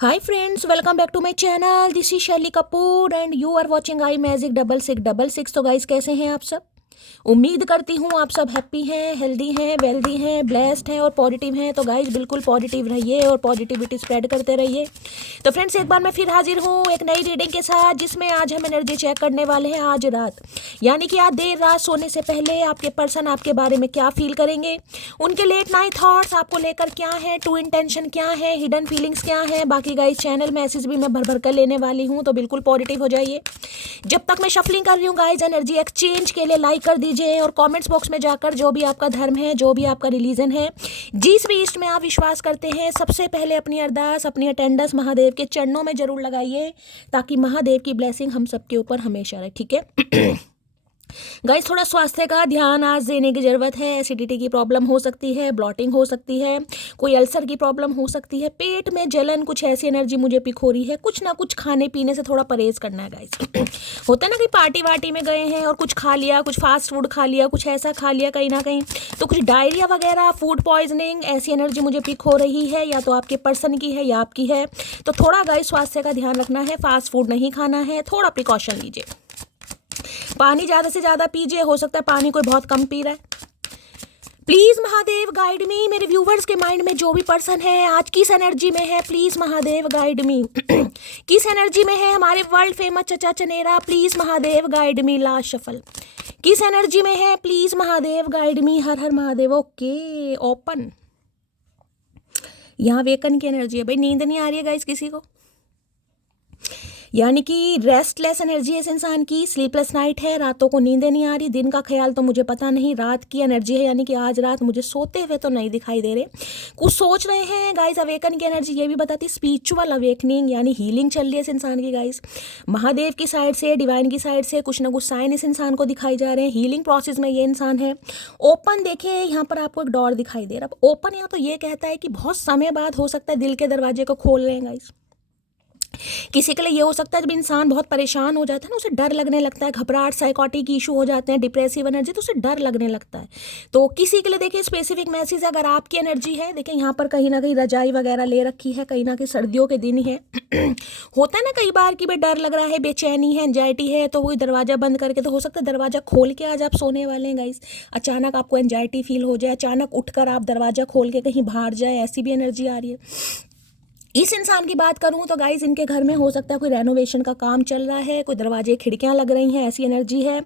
Hi friends, welcome back to my channel. This is Shelly Kapoor and you are watching I magic 6666। तो guys कैसे हैं आप सब? उम्मीद करती हूँ आप सब हैप्पी हैं, हेल्दी हैं, वेल्दी हैं, ब्लेस्ड हैं और पॉजिटिव हैं। तो गाइस बिल्कुल पॉजिटिव रहिए और पॉजिटिविटी स्प्रेड करते रहिए। तो फ्रेंड्स एक बार मैं फिर हाजिर हूँ एक नई रीडिंग के साथ, जिसमें आज हम एनर्जी चेक करने वाले हैं आज रात, यानी कि आज देर रात सोने से पहले आपके पर्सन आपके बारे में क्या फील करेंगे, उनके लेट नाइट थॉट्स आपको लेकर क्या है, ट्रू इंटेंशन क्या है, हिडन फीलिंग्स क्या है। बाकी गाइस चैनल मैसेज भी मैं भर भर कर लेने वाली हूँ, तो बिल्कुल पॉजिटिव हो जाइए। जब तक मैं शफलिंग कर रही हूँ गाइस, एनर्जी एक्सचेंज के लिए लाइक कर दीजिए और कमेंट्स बॉक्स में जाकर जो भी आपका धर्म है, जो भी आपका रिलीजन है, जिस भी इष्ट में आप विश्वास करते हैं, सबसे पहले अपनी अरदास, अपनी अटेंडेंस महादेव के चरणों में जरूर लगाइए, ताकि महादेव की ब्लेसिंग हम सबके ऊपर हमेशा रहे। ठीक है गाइस, थोड़ा स्वास्थ्य का ध्यान आज देने की ज़रूरत है। एसिडिटी की प्रॉब्लम हो सकती है, ब्लॉटिंग हो सकती है, कोई अल्सर की प्रॉब्लम हो सकती है, पेट में जलन, कुछ ऐसी एनर्जी मुझे पिक हो रही है। कुछ ना कुछ खाने पीने से थोड़ा परहेज करना है गाइस। होता है ना कि पार्टी वार्टी में गए हैं और कुछ खा लिया, कुछ फास्ट फूड खा लिया, कुछ ऐसा खा लिया कहीं ना कहीं, तो कुछ डायरिया वगैरह, फूड पॉइजनिंग, ऐसी एनर्जी मुझे पिक हो रही है, या तो आपके पर्सन की है या आपकी है। तो थोड़ा गाइस स्वास्थ्य का ध्यान रखना है, फास्ट फूड नहीं खाना है, थोड़ा प्रिकॉशन लीजिए। पानी ज़्यादा से ज़्यादा पीजिए, हो सकता है पानी कोई बहुत कम पी रहा है। प्लीज़ महादेव गाइड मी। मेरे व्यूवर्स के माइंड में जो भी पर्सन है आज किस एनर्जी में है, प्लीज़ महादेव गाइड मी। किस एनर्जी में है हमारे world famous Chacha Chanera, please Mahadev guide me. Last shuffle किस एनर्जी में है, प्लीज़ महादेव गाइड मी। हर हर महादेव। Okay, open. यहाँ वेकन की एनर्जी है भाई, नींद नहीं आ रही है गाइस किसी को, यानी कि रेस्टलेस एनर्जी है इस इंसान की, स्लीपलेस नाइट है, रातों को नींदें नहीं आ रही। दिन का ख्याल तो मुझे पता नहीं, रात की एनर्जी है, यानी कि आज रात मुझे सोते हुए तो नहीं दिखाई दे रहे, कुछ सोच रहे हैं गाइस। अवेकन की एनर्जी ये भी बताती स्पिरिचुअल अवेकनिंग, यानी हीलिंग चल रही है इस इंसान की गाइस। महादेव की साइड से, डिवाइन की साइड से कुछ ना कुछ साइन इस इंसान को दिखाई जा रहे हैं। हीलिंग प्रोसेस में ये इंसान है। ओपन देखे, यहाँ पर आपको एक डोर दिखाई दे रहा है। ओपन यहाँ तो ये कहता है कि बहुत समय बाद हो सकता है दिल के दरवाजे को खोल रहे हैं गाइस। किसी के लिए ये हो सकता है जब इंसान बहुत परेशान हो जाता है ना, उसे डर लगने लगता है, घबराहट, साइकोटिक इशू हो जाते हैं, डिप्रेसिव एनर्जी, तो उसे डर लगने लगता है। तो किसी के लिए देखिए स्पेसिफिक मैसेज, अगर आपकी एनर्जी है, देखिए यहाँ पर कहीं ना कहीं रजाई वगैरह ले रखी है, कहीं ना कहीं सर्दियों के दिन ही है। होता है ना कई बार कि भाई डर लग रहा है, बेचैनी है, एंजाइटी है, तो वही दरवाजा बंद करके, तो हो सकता है दरवाजा खोल के आज आप सोने वाले हैं गाइस। अचानक आपको एंजाइटी फील हो जाए, अचानक उठकर आप दरवाजा खोल के कहीं बाहर जाए, ऐसी भी एनर्जी आ रही है। इस इंसान की बात करूं तो गाइस इनके घर में हो सकता है कोई रेनोवेशन का काम चल रहा है, कोई दरवाजे खिड़कियां लग रही हैं, ऐसी एनर्जी है।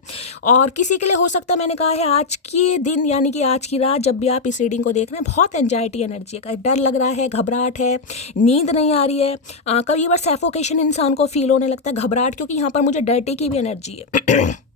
और किसी के लिए हो सकता है, मैंने कहा है आज की दिन यानी कि आज की रात जब भी आप इस रीडिंग को देख रहे हैं, बहुत एंजाइटी एनर्जी है, डर लग रहा है, घबराहट है, नींद नहीं आ रही है, कई बार सैफोकेशन इंसान को फील होने लगता है, घबराहट, क्योंकि यहाँ पर मुझे डर्टी की भी एनर्जी है।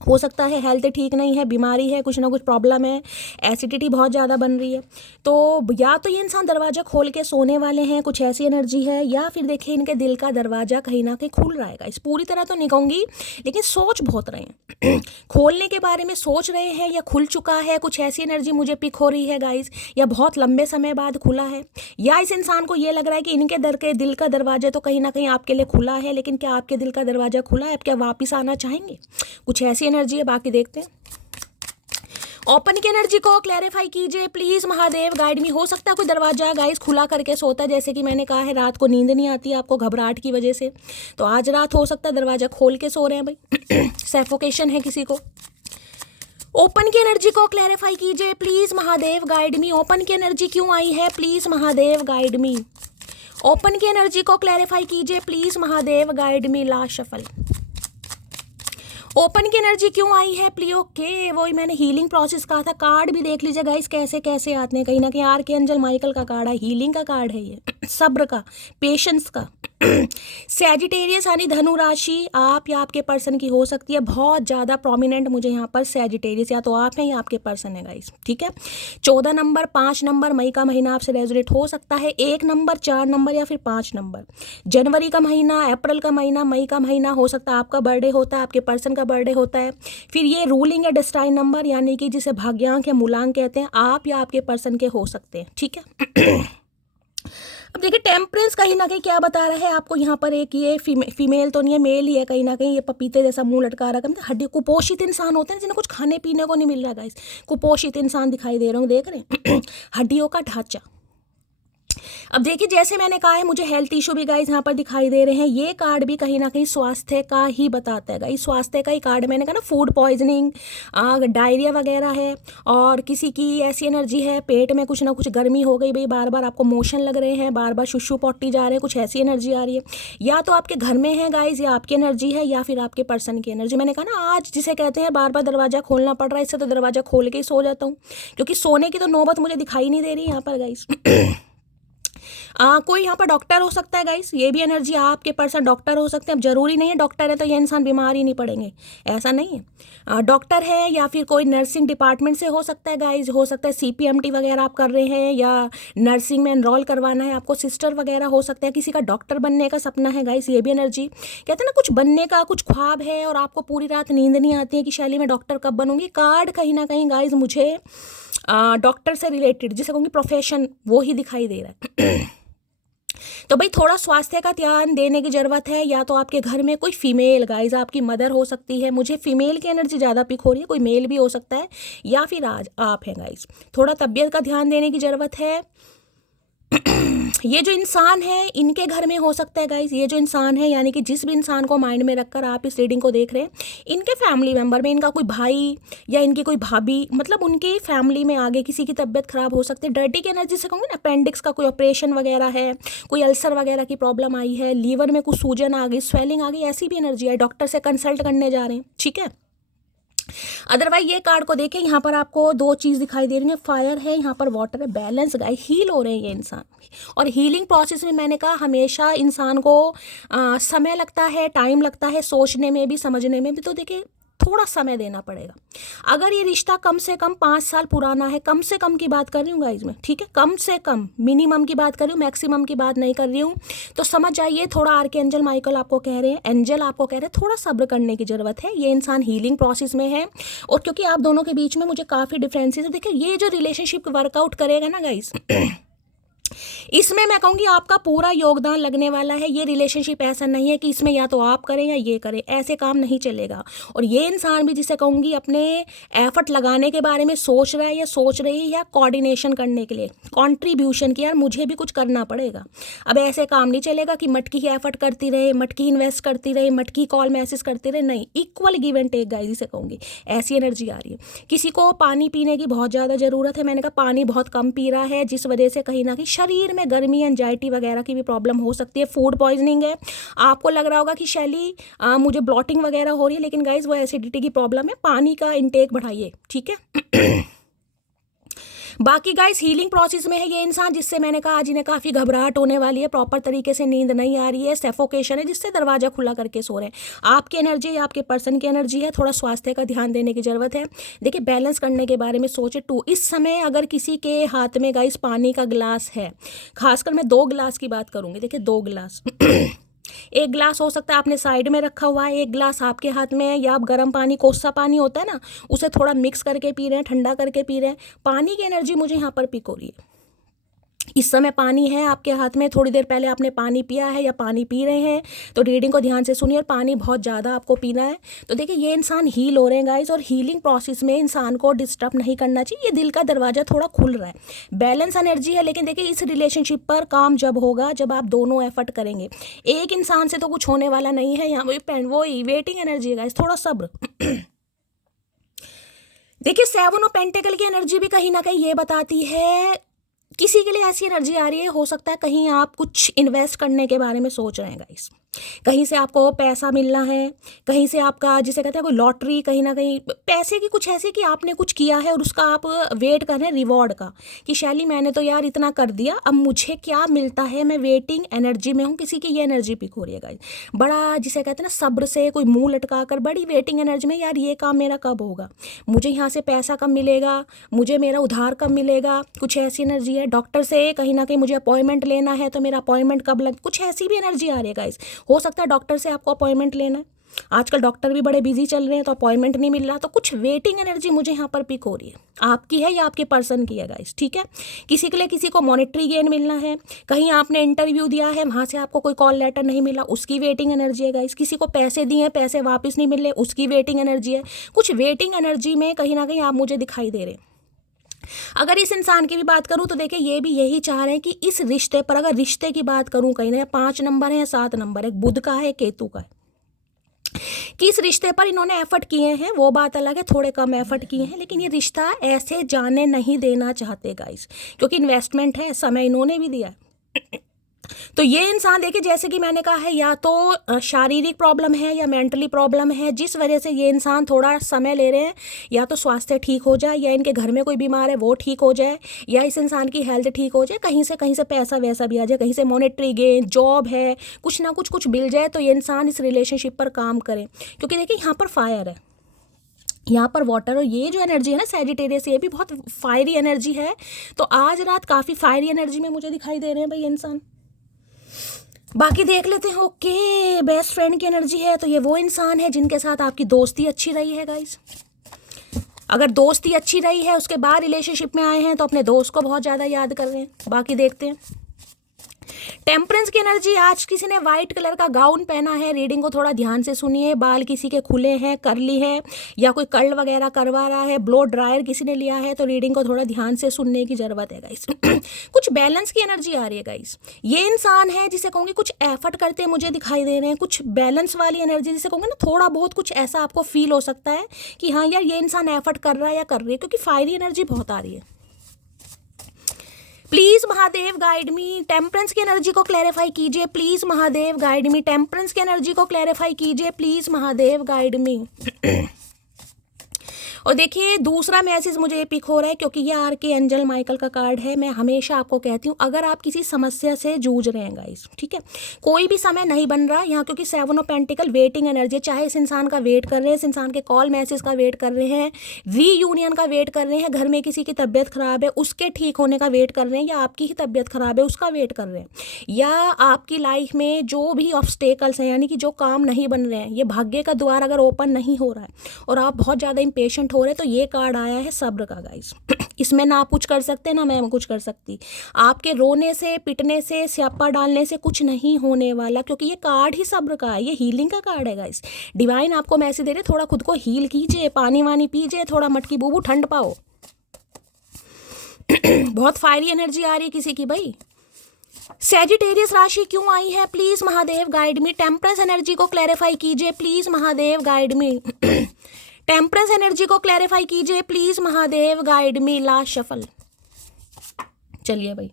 हो सकता है हेल्थ ठीक नहीं है, बीमारी है, कुछ ना कुछ प्रॉब्लम है, एसिडिटी बहुत ज़्यादा बन रही है। तो या तो ये इंसान दरवाज़ा खोल के सोने वाले हैं, कुछ ऐसी एनर्जी है, या फिर देखिए इनके दिल का दरवाज़ा कहीं ना कहीं खुल रहा है। इस पूरी तरह तो नहीं कहूँगी, लेकिन सोच बहुत रहे हैं। खोलने के बारे में सोच रहे हैं, या खुल चुका है, कुछ ऐसी एनर्जी मुझे पिक हो रही है गाइस, या बहुत लंबे समय बाद खुला है, या इस इंसान को ये लग रहा है कि इनके दिल का दरवाजा तो कहीं ना कहीं आपके लिए खुला है, लेकिन क्या आपके दिल का दरवाज़ा खुला है, आप क्या वापस आना चाहेंगे, कुछ ऐसी एनर्जी है। बाकी देखते हैं। ओपन की एनर्जी को क्लैरिफाई कीजिए प्लीज महादेव गाइड मी। हो सकता है कोई दरवाजा गाइस खुला करके सोता है, जैसे कि मैंने कहा है रात को नींद नहीं आती है आपको घबराहट की वजह से, तो आज रात हो सकता है दरवाजा खोल के सो रहे हैं भाई। सैफोकेशन है किसी को। ओपन की एनर्जी को क्लैरिफाई कीजिए please Mahadev guide me. Open की एनर्जी क्यों आई है, please Mahadev guide me. Open की एनर्जी को क्लैरिफाई कीजिए please Mahadev guide me. Last shuffle open की एनर्जी क्यों आई है प्लीज। ओके, वही मैंने हीलिंग प्रोसेस कहा था। कार्ड भी देख लीजिए गाइस कैसे कैसे आते हैं, कहीं ना कहीं आर्कएंजल माइकल का कार्ड है, हीलिंग का कार्ड है, ये सब्र का, पेशेंस का। सैजिटेरियस यानी धनु राशि आप या आपके पर्सन की हो सकती है, बहुत ज़्यादा प्रोमिनेंट मुझे यहाँ पर सैजिटेरियस, या तो आप हैं या आपके पर्सन है गाइस। ठीक है, 14 नंबर, 5 नंबर, मई का महीना आपसे रेजोनेट हो सकता है, 1 नंबर, 4 नंबर या फिर 5 नंबर। जनवरी का महीना, अप्रैल का महीना, मई का महीना, हो सकता है आपका बर्थडे होता है, आपके पर्सन का बर्थडे होता है। फिर ये रूलिंग या डेस्टाइन नंबर, यानी कि जिसे भाग्यांक या मूलांक कहते हैं, आप या आपके पर्सन के हो सकते हैं। ठीक है। अब देखिए टेम्परेंस कहीं ना कहीं क्या बता रहा है आपको यहाँ पर, एक ये फीमेल तो नहीं है, मेल ही है कहीं ना कहीं, ये पपीते जैसा मुंह लटका रहा है, हड्डी कुपोषित इंसान होते हैं जिन्हें कुछ खाने पीने को नहीं मिल रहा गाइस, कुपोषित इंसान दिखाई दे रहे हो, देख रहे हैं। हड्डियों का ढांचा, अब देखिए जैसे मैंने कहा है मुझे हेल्थ इशू भी गाइस यहाँ पर दिखाई दे रहे हैं। ये कार्ड भी कहीं ना कहीं स्वास्थ्य का ही बताता है गाइस, स्वास्थ्य का ही कार्ड। मैंने कहा ना फूड पॉइजनिंग, डायरिया वगैरह है, और किसी की ऐसी एनर्जी है पेट में कुछ ना कुछ गर्मी हो गई भाई, बार बार आपको मोशन लग रहे हैं, बार बार शुशु पॉटी जा रहे हैं, कुछ ऐसी एनर्जी आ रही है। या तो आपके घर में है गाइस, या आपकी एनर्जी है, या फिर आपके पर्सन की एनर्जी। मैंने कहा ना आज जिसे कहते हैं बार बार दरवाजा खोलना पड़ रहा है, इससे तो दरवाजा खोल के ही सो जाता हूँ, क्योंकि सोने की तो नौबत मुझे दिखाई नहीं दे रही यहाँ पर गाइस। कोई यहाँ पर डॉक्टर हो सकता है गाइस, ये भी एनर्जी, आपके पर्सन डॉक्टर हो सकते हैं। अब जरूरी नहीं है डॉक्टर है तो ये इंसान बीमार ही नहीं पड़ेंगे, ऐसा नहीं है। डॉक्टर है या फिर कोई नर्सिंग डिपार्टमेंट से हो सकता है गाइस, हो सकता है CPMT वगैरह आप कर रहे हैं, या नर्सिंग में एनरोल करवाना है आपको, सिस्टर वगैरह हो सकता है, किसी का डॉक्टर बनने का सपना है गाइस, ये भी एनर्जी। कहते हैं ना कुछ बनने का कुछ ख्वाब है और आपको पूरी रात नींद नहीं आती है कि शैली मैं डॉक्टर कब बनूंगी। कार्ड कहीं ना कहीं गाइस मुझे डॉक्टर से रिलेटेड, जिसे कहूँगी प्रोफेशन, वो ही दिखाई दे रहा है। तो भाई थोड़ा स्वास्थ्य का ध्यान देने की ज़रूरत है। या तो आपके घर में कोई फीमेल गाइज, आपकी मदर हो सकती है, मुझे फीमेल की एनर्जी ज़्यादा पिक हो रही है, कोई मेल भी हो सकता है, या फिर आज आप हैं गाइज। थोड़ा तबीयत का ध्यान देने की ज़रूरत है। ये जो इंसान है इनके घर में हो सकता है गाइज, ये जो इंसान है यानी कि जिस भी इंसान को माइंड में रखकर आप इस रीडिंग को देख रहे हैं, इनके फैमिली मेंबर में इनका कोई भाई या इनकी कोई भाभी, मतलब उनकी फैमिली में आगे किसी की तबीयत खराब हो सकती है। डर्टी की एनर्जी से कहूँगी ना, अपेंडिक्स का कोई ऑपरेशन वगैरह है, कोई अल्सर वगैरह की प्रॉब्लम आई है, लीवर में कुछ सूजन आ गई, स्वेलिंग आ गई, ऐसी भी एनर्जी है, डॉक्टर से कंसल्ट करने जा रहे हैं, ठीक है। अदरवाइज ये कार्ड को देखें, यहाँ पर आपको दो चीज़ दिखाई दे रही है, फायर है, यहाँ पर वाटर है, बैलेंस गाइस, हील हो रहे हैं ये इंसान। और हीलिंग प्रोसेस में मैंने कहा हमेशा इंसान को समय लगता है, टाइम लगता है, सोचने में भी, समझने में भी। तो देखिए थोड़ा समय देना पड़ेगा। अगर ये रिश्ता कम से कम 5 साल पुराना है, कम से कम की बात कर रही हूँ गाइज मैं, ठीक है, कम से कम, मिनिमम की बात कर रही हूँ, मैक्सिमम की बात नहीं कर रही हूँ, तो समझ जाइए थोड़ा आर्कएंजल माइकल आपको कह रहे हैं, एंजल आपको कह रहे हैं थोड़ा सब्र करने की ज़रूरत है। ये इंसान हीलिंग प्रोसेस में है, और क्योंकि आप दोनों के बीच में मुझे काफ़ी डिफरेंसेस है। देखिए ये जो रिलेशनशिप वर्कआउट करेगा ना गाइज, इसमें मैं कहूँगी आपका पूरा योगदान लगने वाला है। ये रिलेशनशिप ऐसा नहीं है कि इसमें या तो आप करें या ये करें, ऐसे काम नहीं चलेगा। और ये इंसान भी जिसे कहूँगी अपने एफर्ट लगाने के बारे में सोच रहा है या सोच रही है, या कोऑर्डिनेशन करने के लिए कंट्रीब्यूशन की, यार मुझे भी कुछ करना पड़ेगा। अब ऐसे काम नहीं चलेगा कि मटकी ही एफर्ट करती रहे, मटकी इन्वेस्ट करती रहे, मटकी कॉल मैसेज करती रहे, नहीं, equal give and take guys जिसे कहूँगी, ऐसी एनर्जी आ रही है। किसी को पानी पीने की बहुत ज़्यादा ज़रूरत है, मैंने कहा पानी बहुत कम पी रहा है, जिस वजह से कहीं ना कहीं शरीर में गर्मी, एंजाइटी वगैरह की भी प्रॉब्लम हो सकती है। फूड पॉइजनिंग है, आपको लग रहा होगा कि शैली मुझे ब्लॉटिंग वगैरह हो रही है, लेकिन गाइज वो एसिडिटी की प्रॉब्लम है। पानी का इंटेक बढ़ाइए, ठीक है। बाकी गाइस हीलिंग प्रोसेस में है ये इंसान, जिससे मैंने कहा आज इन्हें काफ़ी घबराहट होने वाली है, प्रॉपर तरीके से नींद नहीं आ रही है, सफोकेशन है, जिससे दरवाजा खुला करके सो रहे हैं। आपकी एनर्जी या आपके पर्सन की एनर्जी है, थोड़ा स्वास्थ्य का ध्यान देने की ज़रूरत है। देखिए बैलेंस करने के बारे में सोचे। 2 इस समय अगर किसी के हाथ में गाइस पानी का गिलास है, खासकर मैं 2 गिलास की बात करूँगी, देखिए 2 गिलास एक गिलास हो सकता है आपने साइड में रखा हुआ है, एक गिलास आपके हाथ में है, या आप गर्म पानी, कोसा पानी होता है ना, उसे थोड़ा मिक्स करके पी रहे हैं, ठंडा करके पी रहे हैं। पानी की एनर्जी मुझे यहाँ पर पिक हो रही है। इस समय पानी है आपके हाथ में, थोड़ी देर पहले आपने पानी पिया है या पानी पी रहे हैं, तो रीडिंग को ध्यान से सुनिए, और पानी बहुत ज़्यादा आपको पीना है। तो देखिए ये इंसान हील हो रहे हैं गाइस, और हीलिंग प्रोसेस में इंसान को डिस्टर्ब नहीं करना चाहिए। ये दिल का दरवाज़ा थोड़ा खुल रहा है, बैलेंस एनर्जी है। लेकिन देखिए इस रिलेशनशिप पर काम जब होगा, जब आप दोनों एफर्ट करेंगे। एक इंसान से तो कुछ होने वाला नहीं है, यहाँ वो वेटिंग एनर्जी है गाइस, थोड़ा सब्र। देखिए 7 ऑफ पेंटिकल की एनर्जी भी कहीं ना कहीं ये बताती है, किसी के लिए ऐसी एनर्जी आ रही है, हो सकता है कहीं आप कुछ इन्वेस्ट करने के बारे में सोच रहे हैं गाइस, कहीं से आपको पैसा मिलना है, कहीं से आपका जिसे कहते हैं कोई लॉटरी, कहीं ना कहीं पैसे की कुछ ऐसे कि आपने कुछ किया है और उसका आप वेट कर रहे हैं रिवॉर्ड का, कि शैली मैंने तो यार इतना कर दिया, अब मुझे क्या मिलता है, मैं वेटिंग एनर्जी में हूँ। किसी की ये एनर्जी पिक हो रही है गाइस, बड़ा जिसे कहते हैं ना सब्र से, कोई मुंह लटका कर बड़ी वेटिंग एनर्जी में, यार ये काम मेरा कब होगा, मुझे यहाँ से पैसा कब मिलेगा, मुझे मेरा उधार कब मिलेगा, कुछ ऐसी एनर्जी है। डॉक्टर से कहीं ना कहीं मुझे अपॉइंटमेंट लेना है, तो मेरा अपॉइंटमेंट कब लग, कुछ ऐसी भी एनर्जी आ रही है गाइस। हो सकता है डॉक्टर से आपको अपॉइंटमेंट लेना है, आजकल डॉक्टर भी बड़े बिजी चल रहे हैं, तो अपॉइंटमेंट नहीं मिल रहा, तो कुछ वेटिंग एनर्जी मुझे यहाँ पर पिक हो रही है, आपकी है या आपके पर्सन की है गाइस, ठीक है। किसी के लिए किसी को मॉनेटरी गेन मिलना है, कहीं आपने इंटरव्यू दिया है, वहाँ से आपको कोई कॉल लेटर नहीं मिला, उसकी वेटिंग एनर्जी है गाइस। किसी को पैसे दिए हैं, पैसे वापस नहीं मिले, उसकी वेटिंग एनर्जी है। कुछ वेटिंग एनर्जी में कहीं ना कहीं आप मुझे दिखाई दे रहे हैं। अगर इस इंसान की भी बात करूं तो देखिए ये भी यही चाह रहे हैं कि इस रिश्ते पर, अगर रिश्ते की बात करूं कहीं ना 5 नंबर है या 7 नंबर है, बुध का है केतु का है, कि इस रिश्ते पर इन्होंने एफर्ट किए हैं, वो बात अलग है, थोड़े कम एफर्ट किए हैं, लेकिन ये रिश्ता ऐसे जाने नहीं देना चाहते गाइस, क्योंकि इन्वेस्टमेंट है, समय इन्होंने भी दिया है। तो ये इंसान देखिए जैसे कि मैंने कहा है, या तो शारीरिक प्रॉब्लम है या मेंटली प्रॉब्लम है, जिस वजह से ये इंसान थोड़ा समय ले रहे हैं, या तो स्वास्थ्य ठीक हो जाए, या इनके घर में कोई बीमार है वो ठीक हो जाए, या इस इंसान की हेल्थ ठीक हो जाए, कहीं से पैसा वैसा भी आ जाए, कहीं से मॉनेटरी गेन, जॉब है, कुछ ना कुछ मिल जाए, तो ये इंसान इस रिलेशनशिप पर काम करे। क्योंकि देखिए यहाँ पर फायर है, यहाँ पर वाटर, और ये जो एनर्जी है ना सैजिटेरियस, ये भी बहुत फायरी एनर्जी है। तो आज रात काफ़ी फायरी एनर्जी में मुझे दिखाई दे रहे हैं भाई इंसान। बाकी देख लेते हैं। ओके, बेस्ट फ्रेंड की एनर्जी है, तो ये वो इंसान है जिनके साथ आपकी दोस्ती अच्छी रही है गाइस। अगर दोस्ती अच्छी रही है, उसके बाद रिलेशनशिप में आए हैं, तो अपने दोस्त को बहुत ज़्यादा याद कर रहे हैं। बाकी देखते हैं। टेम्परेंस की एनर्जी, आज किसी ने वाइट कलर का गाउन पहना है, रीडिंग को थोड़ा ध्यान से सुनिए। बाल किसी के खुले हैं, करली है, या कोई कर्ल वगैरह करवा रहा है, ब्लो ड्रायर किसी ने लिया है, तो रीडिंग को थोड़ा ध्यान से सुनने की ज़रूरत है गाइस। कुछ बैलेंस की एनर्जी आ रही है गाइस। ये इंसान है जिसे कहूँगी कुछ एफर्ट करते मुझे दिखाई दे रहे हैं, कुछ बैलेंस वाली एनर्जी, जिसे कहूँगी ना थोड़ा बहुत कुछ ऐसा आपको फील हो सकता है कि हाँ यार ये इंसान एफर्ट कर रहा है या कर रही है, क्योंकि फायरी एनर्जी बहुत आ रही है। Please Mahadev guide me, temperance की एनर्जी को क्लैरिफाई कीजिए please Mahadev guide me, temperance की एनर्जी को क्लैरिफाई कीजिए प्लीज महादेव गाइड मी। और देखिए दूसरा मैसेज मुझे ये पिक हो रहा है, क्योंकि ये आर्के एंजल माइकल का कार्ड है। मैं हमेशा आपको कहती हूँ, अगर आप किसी समस्या से जूझ रहे हैं गाइस, ठीक है, कोई भी समय नहीं बन रहा यहाँ, क्योंकि 7 ऑफ पेंटिकल वेटिंग एनर्जी, चाहे इस इंसान का वेट कर रहे हैं, इस इंसान के कॉल मैसेज का वेट कर रहे हैं, रीयूनियन का वेट कर रहे हैं, घर में किसी की तबीयत खराब है उसके ठीक होने का वेट कर रहे हैं, या आपकी ही तबीयत खराब है उसका वेट कर रहे हैं, या आपकी लाइफ में जो भी ऑब्स्टेकल्स हैं, यानी कि जो काम नहीं बन रहे हैं, ये भाग्य का द्वार अगर ओपन नहीं हो रहा है और आप बहुत ज़्यादा इम्पेशेंट हो रहे हैं, तो ये कार्ड आया है सब्र का गाइस। इसमें ना आप कुछ कर सकते ना मैं कुछ कर सकती। आपके रोने से, पिटने से, स्यापा डालने से कुछ नहीं होने वाला, क्योंकि ये कार्ड ही सब्र का है, ये हीलिंग का कार्ड है गाइस। डिवाइन आपको मैसेज दे रहे, थोड़ा खुद को हील कीजिए, पानी वानी पीजिए, थोड़ा मटकी बूबू ठंड पाओ। बहुत फायरी एनर्जी आ रही है किसी की भाई। सैजिटेरियस राशि क्यों आई है, please Mahadev guide me. Temperance energy को क्लैरिफाई कीजिए please Mahadev guide me. Temperance energy को क्लैरिफाई कीजिए please Mahadev guide me. Last shuffle, चलिए भाई।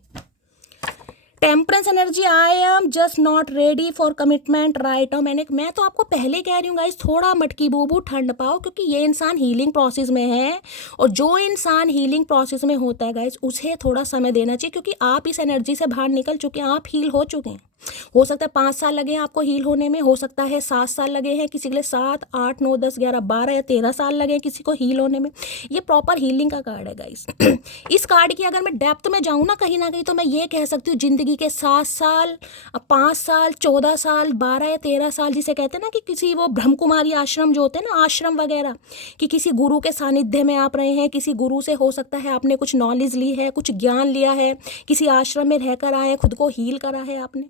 Temperance energy, I am just not ready for commitment right now. मैं तो आपको पहले कह रही हूँ गाइस, थोड़ा मटकी बूबू ठंड पाओ, क्योंकि ये इंसान हीलिंग प्रोसेस में है, और जो इंसान हीलिंग प्रोसेस में होता है गाइस, उसे थोड़ा समय देना चाहिए, क्योंकि आप इस एनर्जी से बाहर निकल चुके हैं, आप हील हो चुके हैं। हो सकता है 5 साल लगे हैं आपको हील होने में, हो सकता है 7 साल लगे हैं, किसी के लिए 7, 8, 9, 10, 11, 12 या 13 साल लगे हैं किसी को हील होने में। ये प्रॉपर हीलिंग का कार्ड है गाइस। इस कार्ड की अगर मैं डेप्थ में जाऊँ ना कहीं, तो मैं ये कह सकती हूँ जिंदगी के 7 साल, 5 साल, 14 साल, 12 या 13 साल, जिसे कहते हैं ना कि किसी वो ब्रह्म कुमारी आश्रम जो होते हैं ना, आश्रम वगैरह, कि किसी गुरु के सानिध्य में आप रहे हैं, किसी गुरु से हो सकता है आपने कुछ नॉलेज ली है, कुछ ज्ञान लिया है, किसी आश्रम में रहकर आए, खुद को हील करा है आपने।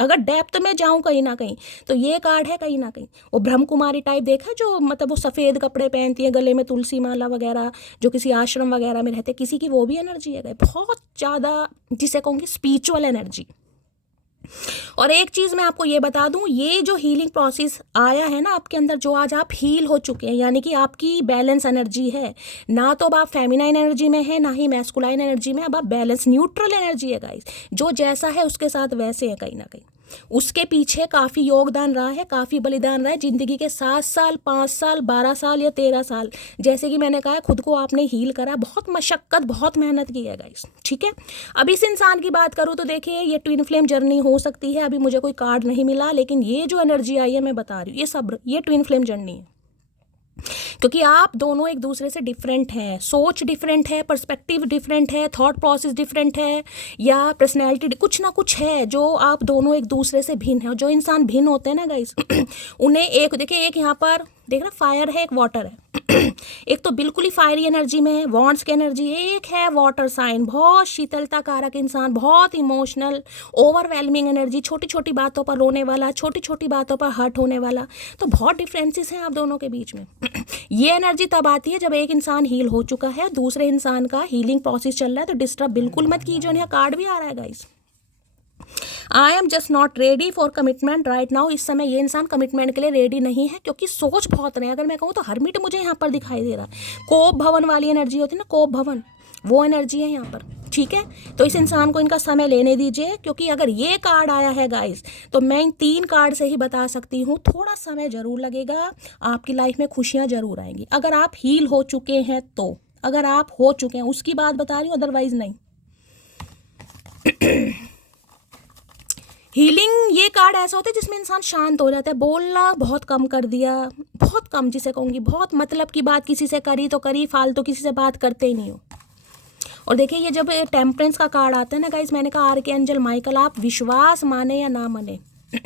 अगर डेप्थ में जाऊं कहीं ना कहीं, तो ये कार्ड है कहीं ना कहीं वो ब्रह्म कुमारी टाइप। देखा जो मतलब वो सफ़ेद कपड़े पहनती है, गले में तुलसी माला वगैरह, जो किसी आश्रम वगैरह में रहते, किसी की वो भी एनर्जी है, बहुत ज़्यादा जिसे कहूँगी स्पिरिचुअल एनर्जी। और एक चीज़ मैं आपको ये बता दूं, ये जो हीलिंग प्रोसेस आया है ना आपके अंदर, जो आज आप हील हो चुके हैं, यानी कि आपकी बैलेंस एनर्जी है ना, तो अब आप फेमिनाइन एनर्जी में है ना ही मैस्कुलाइन एनर्जी में, अब आप बैलेंस न्यूट्रल एनर्जी है गाइस। जो जैसा है उसके साथ वैसे है कहीं ना कहीं। उसके पीछे काफ़ी योगदान रहा है, काफ़ी बलिदान रहा है, ज़िंदगी के 7 साल, 5 साल, 12 साल या 13 साल, जैसे कि मैंने कहा खुद को आपने हील करा, बहुत मशक्क़त, बहुत मेहनत की है गाइस, ठीक है। अब इस इंसान की बात करूँ तो देखिए ये ट्विन फ्लेम जर्नी हो सकती है। अभी मुझे कोई कार्ड नहीं मिला, लेकिन ये जो एनर्जी आई है मैं बता रही हूँ, ये सब्र, ये ट्विन फ्लेम जर्नी है, क्योंकि आप दोनों एक दूसरे से डिफरेंट हैं, सोच डिफरेंट है, पर्सपेक्टिव डिफरेंट है, थॉट प्रोसेस डिफरेंट है, या पर्सनैलिटी कुछ ना कुछ है जो आप दोनों एक दूसरे से भिन्न है। और जो इंसान भिन्न होते हैं ना गाइस, उन्हें एक देखिए, एक यहाँ पर देख रहा, फायर है, एक वाटर है। एक तो बिल्कुल ही फायरी एनर्जी में है, वॉन्ड्स की एनर्जी, एक है वाटर साइन, बहुत शीतलता कारक इंसान, बहुत इमोशनल, ओवरवेलमिंग एनर्जी, छोटी छोटी बातों पर रोने वाला, छोटी छोटी बातों पर हर्ट होने वाला। तो बहुत डिफरेंसेस हैं आप दोनों के बीच में। ये एनर्जी तब आती है जब एक इंसान हील हो चुका है, दूसरे इंसान का हीलिंग प्रोसेस चल रहा है, तो डिस्टर्ब बिल्कुल मत कीजिए। यहाँ कार्ड भी आ रहा है guys, I am just not ready for commitment right now. इस समय ये इंसान कमिटमेंट के लिए रेडी नहीं है, क्योंकि सोच बहुत रहे हैं। अगर मैं कहूँ तो हरमिट मुझे यहाँ पर दिखाई दे रहा है, कोप भवन वाली एनर्जी होती है ना, कोप भवन, वो एनर्जी है यहाँ पर। ठीक है, तो इस इंसान को इनका समय लेने दीजिए, क्योंकि अगर ये कार्ड आया है गाइस, तो मैं इन 3 कार्ड से ही बता सकती हूँ थोड़ा समय जरूर लगेगा, आपकी लाइफ में खुशियाँ जरूर आएंगी। अगर आप हील हो चुके हैं तो, अगर आप हो चुके हैं उसकी बात बता रही हूँ, अदरवाइज नहीं। हीलिंग ये कार्ड ऐसा होता है जिसमें इंसान शांत हो जाता है, बोलना बहुत कम कर दिया, बहुत कम, जिसे कहूँगी बहुत मतलब की बात किसी से करी तो करी, फालतू किसी से बात करते ही नहीं हो। और देखिए ये जब टेम्परेंस का कार्ड आता है ना गाइस, मैंने कहा आर्कएंजल माइकल, आप विश्वास माने या ना माने,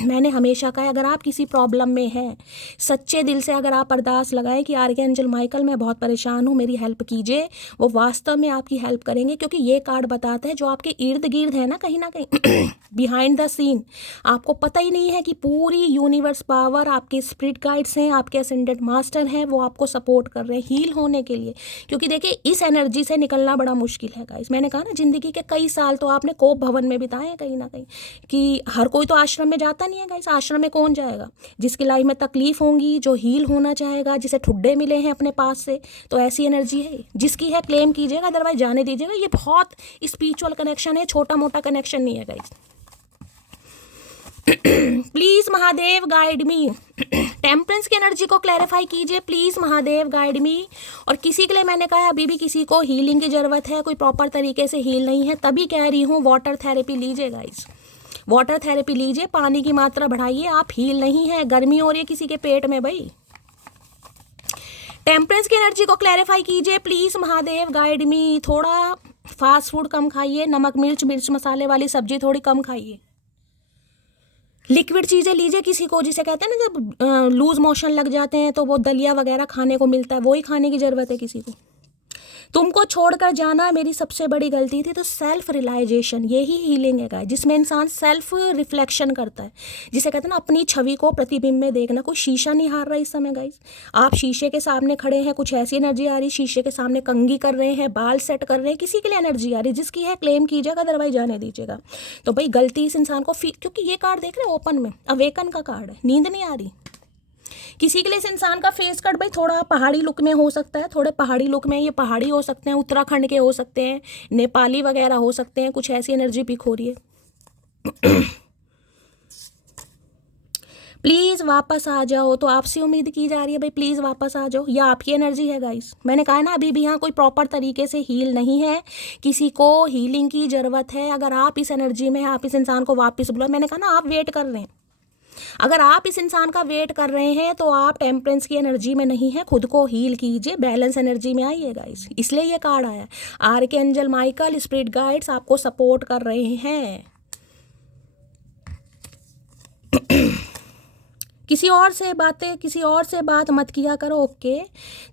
मैंने हमेशा कहा अगर आप किसी प्रॉब्लम में हैं, सच्चे दिल से अगर आप अरदास लगाएं कि आर्कएंजल माइकल मैं बहुत परेशान हूँ, मेरी हेल्प कीजिए, वो वास्तव में आपकी हेल्प करेंगे। क्योंकि ये कार्ड बताता है जो आपके इर्द गिर्द है ना कहीं बिहाइंड द सीन, आपको पता ही नहीं है कि पूरी यूनिवर्स पावर, आपके स्पिरिट गाइड्स हैं, आपके असेंडेंट मास्टर हैं, वो आपको सपोर्ट कर रहे हैं हील होने के लिए। क्योंकि देखिए इस एनर्जी से निकलना बड़ा मुश्किल है गाइस। मैंने कहा ना, जिंदगी के कई साल तो आपने कोप भवन में बिताए हैं कहीं ना कहीं, कि हर कोई तो आश्रम में जाता नहीं है गाइस। आश्रम में कौन जाएगा? जिसकी लाइफ में तकलीफ होंगी, जो हील होना चाहेगा, जिसे ठुड्डे मिले हैं अपने पास से, तो ऐसी एनर्जी है। जिसकी है क्लेम कीजिएगा, अदरवाइज जाने दीजिएगा। ये बहुत स्पिरिचुअल कनेक्शन है, छोटा मोटा कनेक्शन नहीं है guys. Please Mahadev guide me, temperance की एनर्जी को क्लैरिफाई कीजिए प्लीज महादेव गाइड मी। और किसी के लिए मैंने कहा अभी भी किसी को हीलिंग की जरूरत है, कोई प्रॉपर तरीके से हील नहीं है, तभी कह रही हूँ वाटर थेरेपी लीजिए गाइस, वाटर थेरेपी लीजिए, पानी की मात्रा बढ़ाइए। आप हील नहीं है, गर्मी हो रही है किसी के पेट में भाई। टेम्परेंस की एनर्जी को क्लैरिफाई कीजिए प्लीज महादेव गाइड मी। थोड़ा फास्ट फूड कम खाइए, नमक मिर्च मसाले वाली सब्जी थोड़ी कम खाइए, लिक्विड चीज़ें लीजिए। किसी को जिसे कहते हैं ना जब लूज मोशन लग जाते हैं तो वो दलिया वगैरह खाने को मिलता है, वही खाने की ज़रूरत है किसी को। तुमको छोड़कर जाना मेरी सबसे बड़ी गलती थी। तो सेल्फ रियलाइजेशन यही हीलिंग है गाइस, जिसमें इंसान सेल्फ रिफ्लेक्शन करता है, जिसे कहते हैं ना अपनी छवि को प्रतिबिंब में देखना। कोई शीशा नहीं हार रहा इस समय गाइस, आप शीशे के सामने खड़े हैं, कुछ ऐसी एनर्जी आ रही, शीशे के सामने कंघी कर रहे हैं, बाल सेट कर रहे हैं, किसी के लिए एनर्जी आ रही, जिसकी है क्लेम कीजिएगा, अदरवाइज जाने दीजिएगा। तो भाई गलती इस इंसान को क्योंकि ये कार्ड देख रहे हैं ओपन में, अवेकन का कार्ड है, नींद नहीं आ रही। किसी के लिए इस इंसान का फेस कट भाई थोड़ा पहाड़ी लुक में हो सकता है, थोड़े पहाड़ी लुक में, ये पहाड़ी हो सकते हैं, उत्तराखंड के हो सकते हैं, नेपाली वगैरह हो सकते हैं, कुछ ऐसी एनर्जी पिक हो रही है। प्लीज़ वापस आ जाओ, तो आपसे उम्मीद की जा रही है भाई प्लीज़ वापस आ जाओ। यह आपकी एनर्जी है गाइस। मैंने कहा ना अभी भी यहाँ कोई प्रॉपर तरीके से हील नहीं है, किसी को हीलिंग की ज़रूरत है। अगर आप इस एनर्जी में, आप इस इंसान को वापस बुलाओ, मैंने कहा ना आप वेट कर रहे हैं, अगर आप इस इंसान का वेट कर रहे हैं तो आप टेम्परेंस की एनर्जी में नहीं है, खुद को हील कीजिए, बैलेंस एनर्जी में आइए गाइस। इसलिए ये कार्ड आया, आर्कएंजल माइकल, स्पिरिट गाइड्स आपको सपोर्ट कर रहे हैं। किसी और से बात मत किया करो, ओके।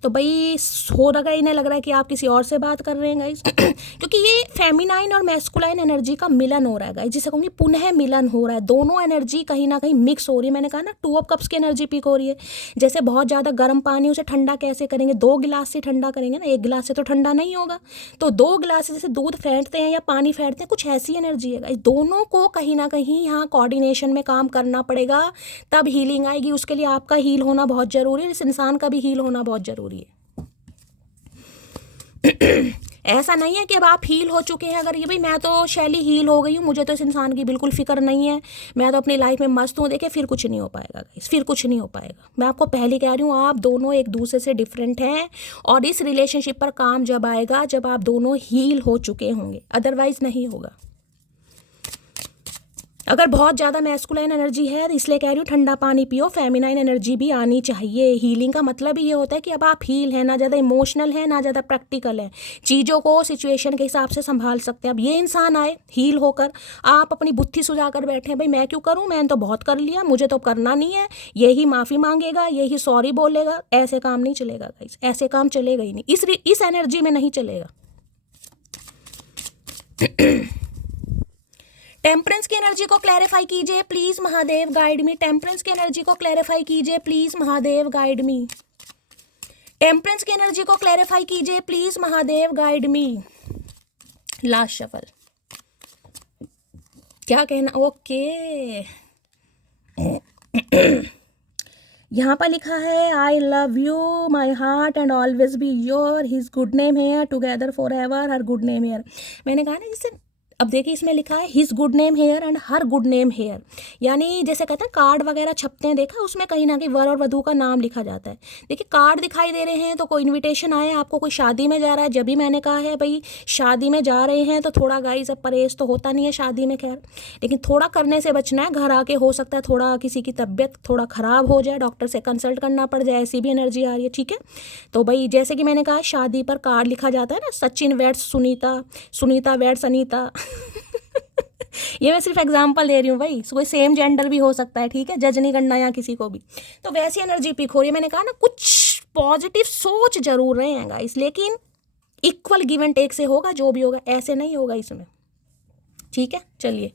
तो भाई हो रहा है, इन्हें लग रहा है कि आप किसी और से बात कर रहे हैं गाइस, क्योंकि ये फेमिनाइन और मैस्कुलाइन एनर्जी का मिलन हो रहा है गाइस, जिसे कहूँगी पुनः मिलन हो रहा है, दोनों एनर्जी कहीं ना कहीं मिक्स हो रही है। मैंने कहा ना 2 ऑफ कप्स की एनर्जी पिक हो रही है। जैसे बहुत ज़्यादा गर्म पानी, उसे ठंडा कैसे करेंगे, 2 गिलास से ठंडा करेंगे ना, 1 गिलास से तो ठंडा नहीं होगा, तो 2 गिलास से जैसे दूध फेंटते हैं या पानी फेंटते हैं, कुछ ऐसी एनर्जी है गाइस। दोनों को कहीं ना कहीं यहाँ कोऑर्डिनेशन में काम करना पड़ेगा, तब हीलिंग आएगी। उसके लिए आपका हील होना बहुत जरूरी है, इस इंसान का भी हील होना बहुत जरूरी है। ऐसा नहीं है कि अब आप हील हो चुके हैं, अगर ये भाई मैं तो शैली हील हो गई हूँ, मुझे तो इस इंसान की बिल्कुल फिक्र नहीं है, मैं तो अपनी लाइफ में मस्त हूँ, देखिए फिर कुछ नहीं हो पाएगा गाइस, फिर कुछ नहीं हो पाएगा। मैं आपको पहले कह रही हूँ, आप दोनों एक दूसरे से डिफरेंट हैं, और इस रिलेशनशिप पर काम जब आएगा जब आप दोनों हील हो चुके होंगे, अदरवाइज नहीं होगा। अगर बहुत ज़्यादा मैस्कुलाइन एनर्जी है तो इसलिए कह रही हूँ ठंडा पानी पियो, फेमिनाइन एनर्जी भी आनी चाहिए। हीलिंग का मतलब ही ये होता है कि अब आप हील हैं, ना ज़्यादा इमोशनल है ना ज़्यादा प्रैक्टिकल है, चीज़ों को सिचुएशन के हिसाब से संभाल सकते हैं। अब ये इंसान आए हील होकर, आप अपनी बुद्धि सुझा कर बैठे हैं, भाई मैं क्यों करूँ, मैंने तो बहुत कर लिया, मुझे तो करना नहीं है, यही माफ़ी मांगेगा, यही सॉरी बोलेगा, ऐसे काम नहीं चलेगा गाइस, ऐसे काम चलेगा ही नहीं, इस एनर्जी में नहीं चलेगा। टेम्परेंस की एनर्जी को क्लैरिफाई कीजिए please Mahadev, guide me. Temperance की एनर्जी को क्लैरिफाई कीजिए please Mahadev, guide me. Temperance की एनर्जी को क्लैरिफाई कीजिए please Mahadev, guide me. Last shuffle, क्या कहना, ओके। यहाँ पर लिखा है I love you my heart and always be your, his good name here together for ever, her good name here. मैंने कहा ना जिससे, अब देखिए इसमें लिखा है his good name here and her good name here, यानी जैसे कहते हैं कार्ड वगैरह छपते हैं, देखा उसमें कहीं ना कहीं वर और वधू का नाम लिखा जाता है। देखिए कार्ड दिखाई दे रहे हैं तो कोई इनविटेशन आया आपको, कोई शादी में जा रहा है, जब भी मैंने कहा है भाई शादी में जा रहे हैं तो थोड़ा गाइस, अब परहेज तो होता नहीं है शादी में खैर, लेकिन थोड़ा करने से बचना है। घर आके हो सकता है थोड़ा किसी की तबीयत थोड़ा ख़राब हो जाए, डॉक्टर से कंसल्ट करना पड़ जाए, ऐसी भी एनर्जी आ रही है, ठीक है। तो भाई जैसे कि मैंने कहा शादी पर कार्ड लिखा जाता है ना, सचिन वेड्स सुनीता, सुनीता वेड्स अनीता। ये मैं सिर्फ एग्जांपल दे रही हूँ भाई, कोई सेम जेंडर भी हो सकता है, ठीक है, जज नहीं करना यहाँ किसी को भी। तो वैसी एनर्जी पिक हो रही है। मैंने कहा ना कुछ पॉजिटिव सोच जरूर रहे हैं गाइस, लेकिन इक्वल गिव एंड टेक से होगा, जो भी होगा ऐसे नहीं होगा इसमें, ठीक है। चलिए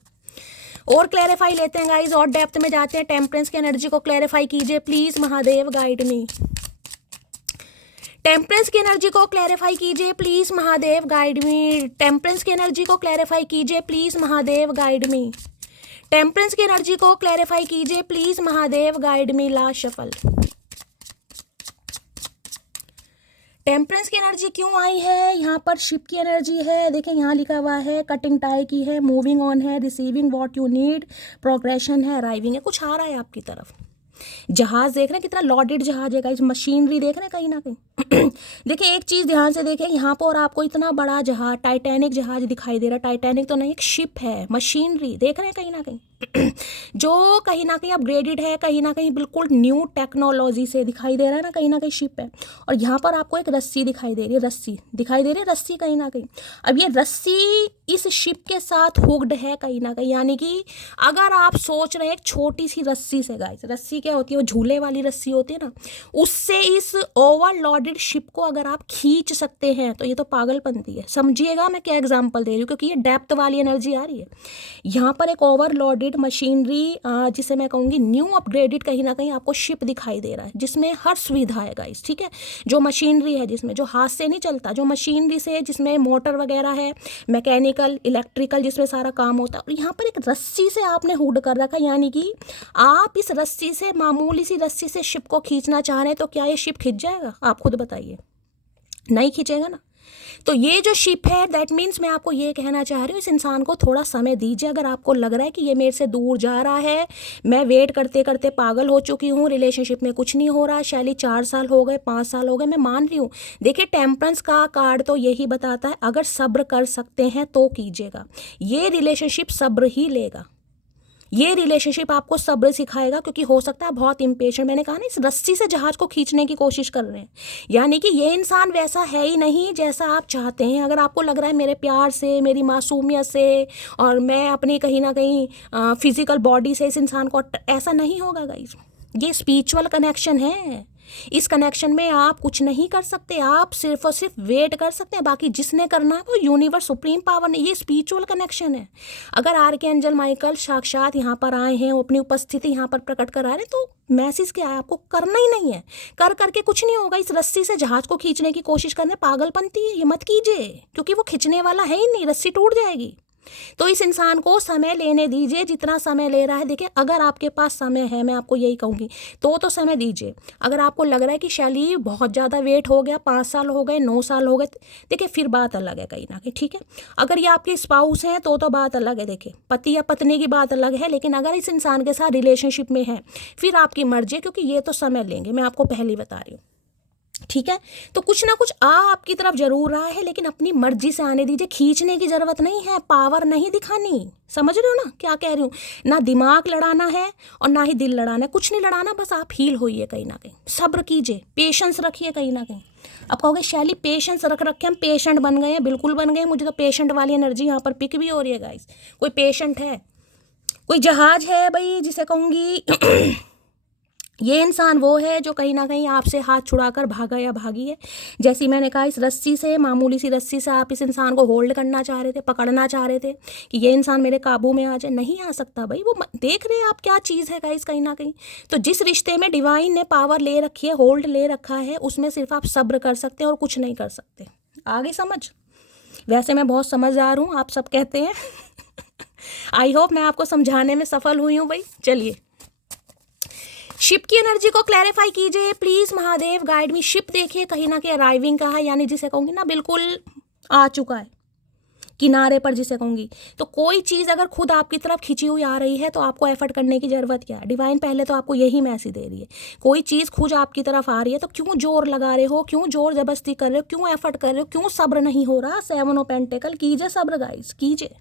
और क्लैरिफाई लेते हैं गाइस, और डेप्थ में जाते हैं। टेम्परेंस की एनर्जी को क्लैरिफाई कीजिए please Mahadev, guide me. Temperance की एनर्जी को क्लैरिफाई कीजिए please Mahadev, guide me. Temperance की एनर्जी को क्लैरिफाई कीजिए please Mahadev, guide me. Temperance की एनर्जी को क्लैरिफाई कीजिए please Mahadev, guide me. Last shuffle, temperance की एनर्जी क्यों आई है, यहाँ पर शिप की एनर्जी है, देखिए यहाँ लिखा हुआ है कटिंग टाई की है, मूविंग ऑन है, receiving what you need, progression है, अराइविंग है, कुछ आ रहा है आपकी तरफ। जहाज देख रहे हैं कितना लॉडेड जहाज है गाइस, मशीनरी देख रहे हैं कहीं ना कहीं। देखिए एक चीज ध्यान से देखें, यहाँ पर आपको इतना बड़ा जहाज, टाइटैनिक जहाज दिखाई दे रहा है, टाइटैनिक तो नहीं, एक शिप है, मशीनरी देख रहे हैं कहीं ना कहीं, जो कहीं ना कहीं अपग्रेडेड है, कहीं ना कहीं बिल्कुल न्यू टेक्नोलॉजी से दिखाई दे रहा है ना कहीं शिप है। और यहाँ पर आपको एक रस्सी दिखाई दे रही है, रस्सी दिखाई दे रही है, रस्सी कहीं ना कहीं। अब ये रस्सी इस शिप के साथ हुक्ड है कहीं ना कहीं, यानी कि अगर आप सोच रहे हैं एक छोटी सी रस्सी से गाइस, रस्सी क्या होती है, वो झूले वाली रस्सी होती है ना, उससे इस ओवरलोडेड शिप को अगर आप खींच सकते हैं तो ये तो पागलपंती है। समझिएगा मैं क्या एग्जांपल दे रही हूँ, क्योंकि ये डेप्थ वाली एनर्जी आ रही है। यहाँ पर एक ओवरलोडेड मशीनरी, जिसे मैं कहूँगी न्यू अपग्रेडेड कहीं ना कहीं आपको शिप दिखाई दे रहा है, जिसमें हर सुविधा है गाइस, ठीक है। जो मशीनरी है, जिसमें जो हाथ से नहीं चलता, जो मशीनरी से, जिसमें मोटर वगैरह है, मैकेनिकल, इलेक्ट्रिकल, जिसमें सारा काम होता है। और यहाँ पर एक रस्सी से आपने हुड कर रखा है, यानी कि आप इस रस्सी से, मामूली सी रस्सी से शिप को खींचना चाह रहे हैं, तो क्या ये शिप खिंच जाएगा? आप खुद बताइए, नहीं खींचेगा ना। तो ये जो शिप है, दैट मीन्स मैं आपको ये कहना चाह रही हूँ, इस इंसान को थोड़ा समय दीजिए। अगर आपको लग रहा है कि ये मेरे से दूर जा रहा है, मैं वेट करते करते पागल हो चुकी हूँ, रिलेशनशिप में कुछ नहीं हो रहा, शैली 4 साल हो गए, 5 साल हो गए, मैं मान रही हूँ। देखिए टेम्परेंस का कार्ड तो यही बताता है, अगर सब्र कर सकते हैं तो कीजिएगा। ये रिलेशनशिप सब्र ही लेगा, ये रिलेशनशिप आपको सब्र सिखाएगा, क्योंकि हो सकता है बहुत इम्पेशेंट, मैंने कहा ना, इस रस्सी से जहाज को खींचने की कोशिश कर रहे हैं, यानी कि ये इंसान वैसा है ही नहीं जैसा आप चाहते हैं। अगर आपको लग रहा है मेरे प्यार से, मेरी मासूमियत से, और मैं अपनी कहीं ना कहीं फिजिकल बॉडी से इस इंसान को, ऐसा नहीं होगा गाइस। ये स्पिरिचुअल कनेक्शन है, इस कनेक्शन में आप कुछ नहीं कर सकते, आप सिर्फ और सिर्फ वेट कर सकते हैं। बाकी जिसने करना है वो यूनिवर्स, सुप्रीम पावर ने, ये स्पिरिचुअल कनेक्शन है। अगर आर्कएंजल माइकल साक्षात यहाँ पर आए हैं, वो अपनी उपस्थिति यहाँ पर प्रकट करा रहे हैं, तो मैसेज क्या है, आपको करना ही नहीं है। कर करके कुछ नहीं होगा। इस रस्सी से जहाज को खींचने की कोशिश करने, पागलपंती है, ये मत कीजिए, क्योंकि वो खींचने वाला है ही नहीं, रस्सी टूट जाएगी। तो इस इंसान को समय लेने दीजिए, जितना समय ले रहा है। देखिए अगर आपके पास समय है, मैं आपको यही कहूँगी, तो समय दीजिए। अगर आपको लग रहा है कि शैली बहुत ज़्यादा वेट हो गया, 5 साल हो गए, 9 साल हो गए, देखिए फिर बात अलग है कहीं ना कहीं, ठीक है। अगर ये आपके स्पाउस हैं तो बात अलग है, देखिए पति या पत्नी की बात अलग है। लेकिन अगर इस इंसान के साथ रिलेशनशिप में है, फिर आपकी मर्जी है, क्योंकि ये तो समय लेंगे, मैं आपको पहले ही बता रही हूँ। ठीक है, तो कुछ ना कुछ आपकी तरफ जरूर रहा है, लेकिन अपनी मर्जी से आने दीजिए। खींचने की जरूरत नहीं है, पावर नहीं दिखानी। समझ रहे हो ना क्या कह रही हूँ? ना दिमाग लड़ाना है और ना ही दिल लड़ाना है, कुछ नहीं लड़ाना, बस आप हील होइए कहीं ना कहीं, सब्र कीजिए, पेशेंस रखिए कहीं ना कहीं। अब कहोगे शैली पेशेंस रख रखे हम पेशेंट बन गए हैं, बिल्कुल बन गए। मुझे तो पेशेंट वाली एनर्जी यहाँ पर पिक भी हो रही है गाइस। कोई पेशेंट है, कोई जहाज है भाई, जिसे कहूँगी ये इंसान वो है जो कहीं ना कहीं आपसे हाथ छुड़ाकर भागा या भागी है। जैसी मैंने कहा, इस रस्सी से, मामूली सी रस्सी से आप इस इंसान को होल्ड करना चाह रहे थे, पकड़ना चाह रहे थे कि ये इंसान मेरे काबू में आ जाए। नहीं आ सकता भाई, वो देख रहे हैं आप क्या चीज़ है गाइस कहीं ना कहीं। तो जिस रिश्ते में डिवाइन ने पावर ले रखी है, होल्ड ले रखा है, उसमें सिर्फ आप सब्र कर सकते हैं और कुछ नहीं कर सकते। आगे समझ? वैसे मैं बहुत समझदार हूँ, आप सब कहते हैं। आई होप मैं आपको समझाने में सफल हुई हूँ भाई। चलिए, शिप की एनर्जी को क्लैरिफाई कीजिए please Mahadev, guide me. Ship देखिए कहीं ना कहीं अराइविंग का है, यानी जिसे कहूँगी ना बिल्कुल आ चुका है किनारे पर, जिसे कहूँगी। तो कोई चीज़ अगर खुद आपकी तरफ खिंची हुई आ रही है तो आपको एफर्ट करने की ज़रूरत क्या है? डिवाइन पहले तो आपको यही मैसेज दे रही है। कोई चीज़ खुद आपकी तरफ आ रही है तो क्यों जोर लगा रहे हो, क्यों जोर जबरदस्ती कर रहे हो, क्यों एफर्ट कर रहे हो, क्यों सब्र नहीं हो रहा? 7 ऑफ पेंटिकल, कीजिए सब्र गाइस, कीजिए,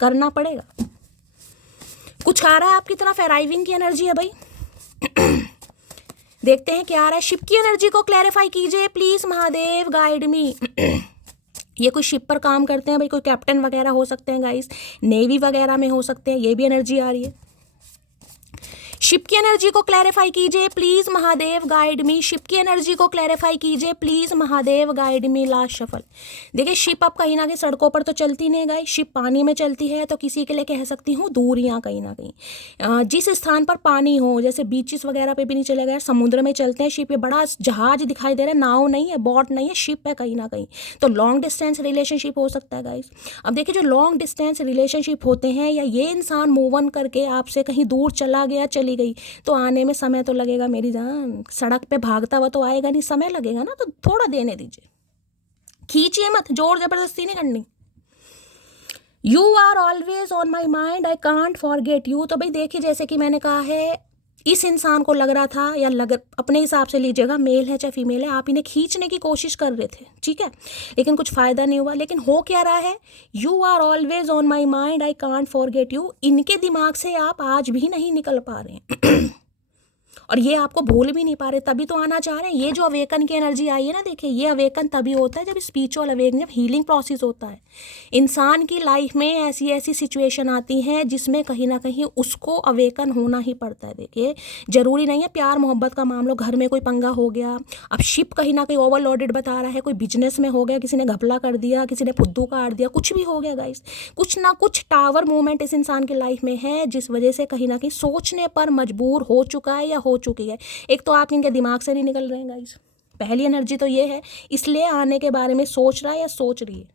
करना पड़ेगा। कुछ आ रहा है आपकी तरफ, अराइविंग की एनर्जी है भाई। देखते हैं क्या आ रहा है। शिप की एनर्जी को क्लैरिफाई कीजिए प्लीज महादेव, गाइड मी। ये कोई शिप पर काम करते हैं भाई, कोई कैप्टन वगैरह हो सकते हैं गाइस, नेवी वगैरह में हो सकते हैं, ये भी एनर्जी आ रही है। शिप की एनर्जी को क्लैरिफाई कीजिए please Mahadev, guide me. Ship की एनर्जी को क्लैरिफाई कीजिए please Mahadev, guide me. Last shuffle. देखिए, शिप अब कहीं ना कहीं सड़कों पर तो चलती नहीं गाइस, शिप पानी में चलती है, तो किसी के लिए कह सकती हूँ दूरियां कहीं ना कहीं। जिस स्थान पर पानी हो, जैसे बीचेस वगैरह पे भी नहीं चलेगा, समुद्र में चलते हैं शिप। ये बड़ा जहाज दिखाई दे रहा है, नाव नहीं है, बोट नहीं है, शिप है कहीं ना कहीं। तो लॉन्ग डिस्टेंस रिलेशनशिप हो सकता है गाइस। अब देखिए, जो लॉन्ग डिस्टेंस रिलेशनशिप होते हैं, या ये इंसान मूव ऑन करके आपसे कहीं दूर चला गया, चली गई, तो आने में समय तो लगेगा मेरी जान। सड़क पे भागता हुआ तो आएगा नहीं, समय लगेगा ना, तो थोड़ा देने दीजिए, खींचिए मत, जोर जबरदस्ती नहीं करनी। You are always on my mind, I can't forget you. तो भाई देखिए, जैसे कि मैंने कहा है, इस इंसान को लग रहा था, या अपने हिसाब से लीजिएगा, मेल है चाहे फीमेल है, आप इन्हें खींचने की कोशिश कर रहे थे, ठीक है, लेकिन कुछ फायदा नहीं हुआ। लेकिन हो क्या रहा है, you are always on my mind, I can't forget you. इनके दिमाग से आप आज भी नहीं निकल पा रहे हैं। और ये आपको भूल भी नहीं पा रहे, तभी तो आना चाह रहे हैं। ये जो अवेकन की एनर्जी आई है ना, देखिए, ये अवेकन तभी होता है जब स्पिरिचुअल अवेकन, जब हीलिंग प्रोसेस होता है। इंसान की लाइफ में ऐसी ऐसी सिचुएशन आती हैं जिसमें कहीं ना कहीं उसको अवेकन होना ही पड़ता है। देखिए, जरूरी नहीं है प्यार मोहब्बत का मामला, घर में कोई पंगा हो गया, अब शिप कहीं ना कहीं ओवरलोडेड बता रहा है, कोई बिजनेस में हो गया, किसी ने घपला कर दिया, किसी ने फुद्दू काट दिया, कुछ भी हो गया गाइस, कुछ ना कुछ टावर मूवमेंट इस इंसान की लाइफ में है, जिस वजह से कहीं ना कहीं सोचने पर मजबूर हो चुका है या हो चुकी है। एक तो आप इनके दिमाग से नहीं निकल रहे हैं गाइस, पहली एनर्जी तो ये है, इसलिए आने के बारे में सोच रहा है या सोच रही है।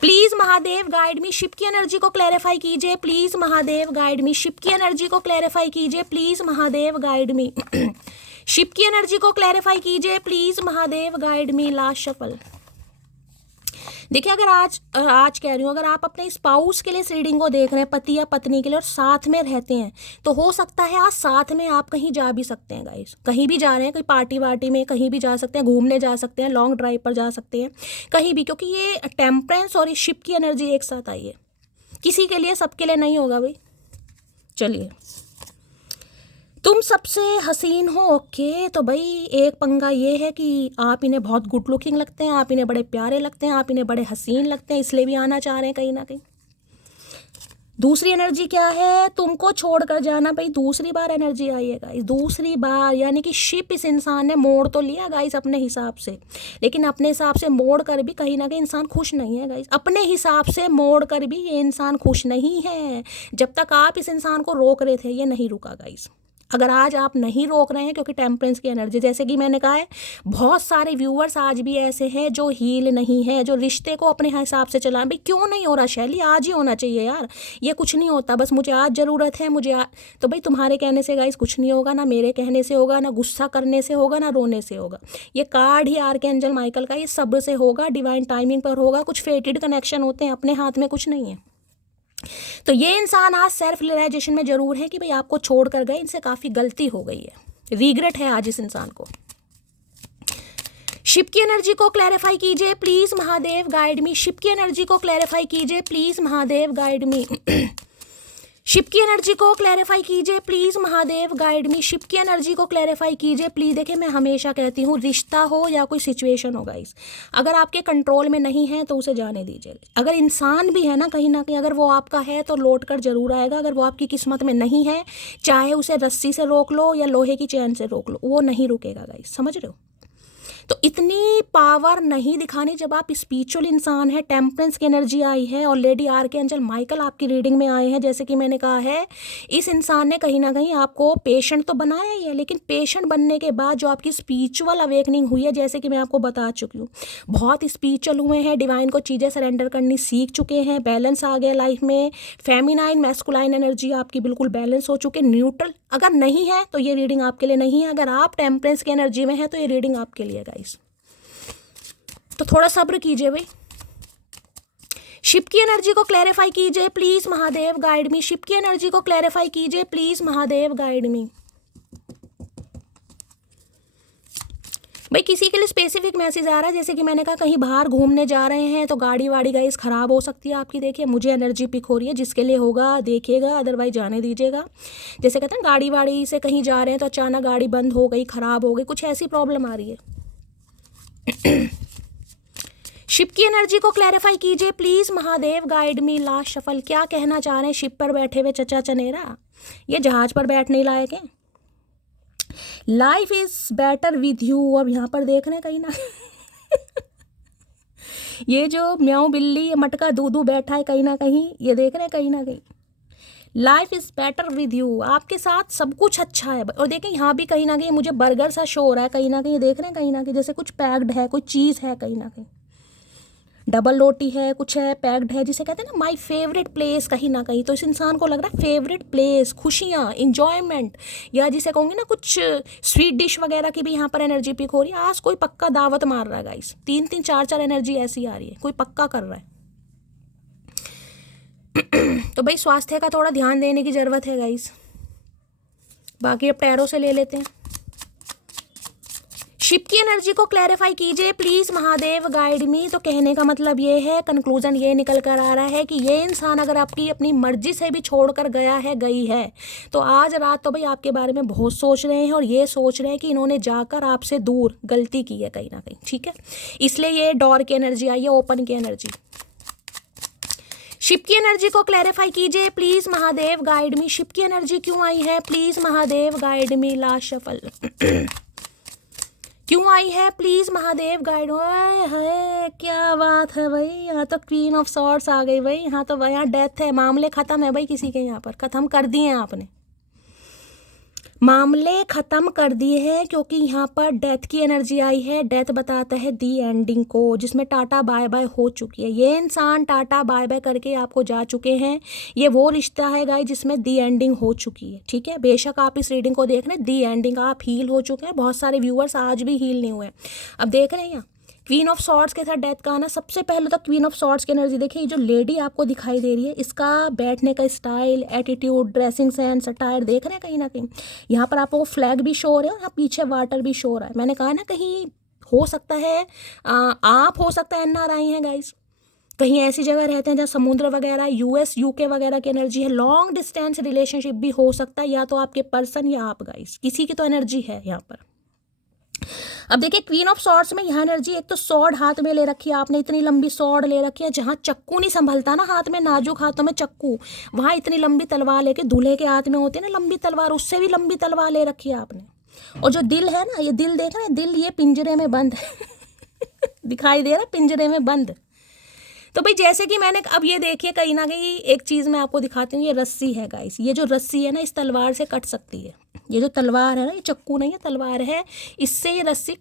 Please Mahadev, guide me. Ship की एनर्जी को क्लैरिफाई कीजिए please Mahadev, guide me. Ship की एनर्जी को क्लैरिफाई कीजिए please Mahadev, guide me. Ship की एनर्जी को क्लैरिफाई कीजिए please Mahadev, guide me. Last shuffle. देखिए, अगर आज कह रही हूँ, अगर आप अपने स्पाउस के लिए इस रीडिंग को देख रहे हैं, पति या पत्नी के लिए, और साथ में रहते हैं, तो हो सकता है आज साथ में आप कहीं जा भी सकते हैं गाइस। कहीं भी जा रहे हैं, कोई पार्टी वार्टी में कहीं भी जा सकते हैं, घूमने जा सकते हैं, लॉन्ग ड्राइव पर जा सकते हैं, कहीं भी, क्योंकि ये टेम्परेंस और ये शिप की एनर्जी एक साथ आई है। किसी के लिए, सबके लिए नहीं होगा भाई। चलिए, तुम सबसे हसीन हो, ओके। तो भाई एक पंगा ये है कि आप इन्हें बहुत गुड लुकिंग लगते हैं, आप इन्हें बड़े प्यारे लगते हैं, आप इन्हें बड़े हसीन लगते हैं, इसलिए भी आना चाह रहे हैं कहीं ना कहीं। दूसरी एनर्जी क्या है, तुमको छोड़कर जाना। भाई दूसरी बार एनर्जी आई है गाइस, दूसरी बार, यानी कि शिप इस इंसान ने मोड़ तो लिया गाइस अपने हिसाब से, लेकिन अपने हिसाब से मोड़ कर भी कहीं ना कहीं इंसान खुश नहीं है गाइस। अपने हिसाब से मोड़ कर भी ये इंसान खुश नहीं है। जब तक आप इस इंसान को रोक रहे थे, ये नहीं रुका गाइस। अगर आज आप नहीं रोक रहे हैं, क्योंकि टेम्परेंस की एनर्जी, जैसे कि मैंने कहा है, बहुत सारे व्यूअर्स आज भी ऐसे हैं जो हील नहीं है, जो रिश्ते को अपने हिसाब से चला। भाई क्यों नहीं हो रहा शैली, आज ही होना चाहिए यार, ये कुछ नहीं होता, बस मुझे आज ज़रूरत है, तो भाई तुम्हारे कहने से गाइस कुछ नहीं होगा, ना मेरे कहने से होगा, ना गुस्सा करने से होगा, ना रोने से होगा। ये कार्ड ही आर्कएंजल माइकल का, ये सब्र से होगा, डिवाइन टाइमिंग पर होगा। कुछ फेटेड कनेक्शन होते हैं, अपने हाथ में कुछ नहीं है। तो ये इंसान आज सेल्फ रियलाइजेशन में जरूर है कि भाई आपको छोड़ कर गए, इनसे काफ़ी गलती हो गई है, रिग्रेट है आज इस इंसान को। शिप की एनर्जी को क्लैरिफाई कीजिए please Mahadev guide me. Ship की एनर्जी को क्लैरिफाई कीजिए please Mahadev guide me. Ship की एनर्जी को क्लैरिफाई कीजिए please Mahadev guide me. Ship की एनर्जी को क्लैरिफाई कीजिए प्लीज। देखिए मैं हमेशा कहती हूँ, रिश्ता हो या कोई सिचुएशन हो गाइस, अगर आपके कंट्रोल में नहीं है तो उसे जाने दीजिए। अगर इंसान भी है ना कहीं, अगर वो आपका है तो लौट कर जरूर आएगा। अगर वो आपकी किस्मत में नहीं है, चाहे उसे रस्सी से रोक लो या लोहे की चैन से रोक लो, वो नहीं रुकेगा गाइस, समझ रहे हो। तो इतनी पावर नहीं दिखानी जब आप स्पिरिचुअल इंसान है। टेम्परेंस की एनर्जी आई है और लेडी आर्कएंजल माइकल आपकी रीडिंग में आए हैं। जैसे कि मैंने कहा है, इस इंसान ने कहीं ना कहीं आपको पेशेंट तो बनाया ही है, लेकिन पेशेंट बनने के बाद जो आपकी स्पिरिचुअल अवेकनिंग हुई है, जैसे कि मैं आपको बता चुकी हूँ, बहुत स्पिरिचुअल हुए हैं, डिवाइन को चीज़ें सरेंडर करनी सीख चुके हैं, बैलेंस आ गया लाइफ में, फेमिनाइन मैस्कुलाइन एनर्जी आपकी बिल्कुल बैलेंस हो चुके, न्यूट्रल। अगर नहीं है तो ये रीडिंग आपके लिए नहीं है। अगर आप टेम्परेंस की एनर्जी में है तो ये रीडिंग आपके लिए गाइस। तो थोड़ा सब्र कीजिए भाई। शिप की एनर्जी को क्लैरिफाई कीजिए please Mahadev guide me. Ship की एनर्जी को क्लैरिफाई कीजिए प्लीज महादेव गाइड मी। भाई किसी के लिए स्पेसिफिक मैसेज आ रहा है, जैसे कि मैंने कहा कहीं बाहर घूमने जा रहे हैं तो गाड़ी वाड़ी गाइस खराब हो सकती है आपकी। देखिए मुझे एनर्जी पिक हो रही है, जिसके लिए होगा देखिएगा, अदरवाइज जाने दीजिएगा। जैसे कहते हैं गाड़ी वाड़ी से कहीं जा रहे हैं तो अचानक गाड़ी बंद हो गई, खराब हो गई, कुछ ऐसी प्रॉब्लम आ रही है। शिप की एनर्जी को क्लैरिफाई कीजिए please Mahadev guide me. Last shuffle क्या कहना चाह रहे हैं शिप पर बैठे हुए चचा चनेरा? ये जहाज पर बैठने लायक है। Life is better with you. अब यहाँ पर देख रहे हैं कहीं ना ये जो म्याऊ बिल्ली, ये मटका दूधू बैठा है कहीं ना कहीं, ये देख रहे हैं कहीं ना कहीं। Life is better with you, आपके साथ सब कुछ अच्छा है। और देखें यहाँ भी कहीं ना कहीं मुझे बर्गर सा शो हो रहा है कहीं ना कहीं, देख रहे हैं कहीं ना कहीं, जैसे कुछ पैक्ड है, कोई चीज़ है कहीं ना कहीं, डबल रोटी है, कुछ है पैक्ड है, जिसे कहते हैं ना माय फेवरेट प्लेस कहीं ना कहीं। तो इस इंसान को लग रहा है फेवरेट प्लेस, खुशियाँ, इंजॉयमेंट, या जिसे कहूँगी ना कुछ स्वीट डिश वगैरह की भी यहाँ पर एनर्जी पिक हो रही है। आज कोई पक्का दावत मार रहा है गाइस, 3-3 4-4 एनर्जी ऐसी आ रही है, कोई पक्का कर रहा है। तो भाई स्वास्थ्य का थोड़ा ध्यान देने की ज़रूरत है गाइस। बाकी अब टैरो से ले लेते हैं। शिप की एनर्जी को क्लैरिफाई कीजिए प्लीज महादेव गाइड मी। तो कहने का मतलब ये है, कंक्लूजन ये निकल कर आ रहा है कि ये इंसान अगर आपकी अपनी मर्जी से भी छोड़कर गया है, गई है, तो आज रात तो भाई आपके बारे में बहुत सोच रहे हैं और ये सोच रहे हैं कि इन्होंने जाकर आपसे दूर गलती की है कहीं ना कहीं, ठीक है। इसलिए ये डोर की एनर्जी आई है, ओपन की एनर्जी। शिप की एनर्जी को क्लैरिफाई कीजिए please Mahadev guide me. Ship की एनर्जी क्यों आई है please Mahadev guide me. Last shuffle क्यों आई है प्लीज महादेव गाइड। है क्या बात है भाई, यहाँ तो क्वीन ऑफ सॉर्ड्स आ गई भाई। यहाँ तो यहाँ डेथ है, मामले खत्म है भाई, किसी के यहाँ पर खत्म कर दिए हैं आपने, मामले ख़त्म कर दिए हैं, क्योंकि यहाँ पर डेथ की एनर्जी आई है। डेथ बताता है दी एंडिंग को, जिसमें टाटा बाय बाय हो चुकी है। ये इंसान टाटा बाय बाय करके आपको जा चुके हैं। ये वो रिश्ता है गाइस जिसमें दी एंडिंग हो चुकी है, ठीक है। बेशक आप इस रीडिंग को देख रहे हैं, दी एंडिंग आप हील हो चुके हैं। बहुत सारे व्यूअर्स आज भी हील नहीं हुए। अब देख रहे हैं यहाँ क्वीन ऑफ सॉर्ड्स के साथ डेथ का आना। सबसे पहले तो क्वीन ऑफ सॉर्ड्स की एनर्जी देखिए, ये जो लेडी आपको दिखाई दे रही है, इसका बैठने का style, attitude, dressing sense, attire देख रहे हैं कहीं ना कहीं। यहाँ पर आपको फ्लैग भी शो हो रहा है और यहाँ पीछे वाटर भी शो हो रहा है। मैंने कहा ना कहीं हो सकता है आप हो सकता है NRI हैं गाइस, कहीं ऐसी जगह रहते हैं जहाँ समुद्र वगैरह, US UK वगैरह की एनर्जी है। लॉन्ग डिस्टेंस रिलेशनशिप भी हो सकता है, या तो आपके पर्सन या आप गाइस, किसी की तो एनर्जी है यहाँ पर। अब देखिए क्वीन ऑफ सॉर्ड्स में यहाँ एनर्जी, एक तो सॉर्ड हाथ में ले रखी है आपने, इतनी लंबी सॉर्ड ले रखी है, जहाँ चक्कू नहीं संभलता ना हाथ में, नाजुक हाथों में चक्कू, वहाँ इतनी लंबी तलवार लेके, दूल्हे के हाथ में होती है ना लंबी तलवार, उससे भी लंबी तलवार ले रखी है आपने। और जो दिल है ना, ये दिल देख रहे हैं, दिल ये पिंजरे में बंद दिखाई दे रहा है, पिंजरे में बंद। तो भाई जैसे कि मैंने अब ये देखिए कहीं ना कहीं एक चीज़ मैं आपको दिखाती हूँ, ये रस्सी है गाइस। ये जो रस्सी है ना, इस तलवार से कट सकती है। ये जो तलवार है ना, ये चक्कू नहीं है, तलवार है, इससे ये रस्सी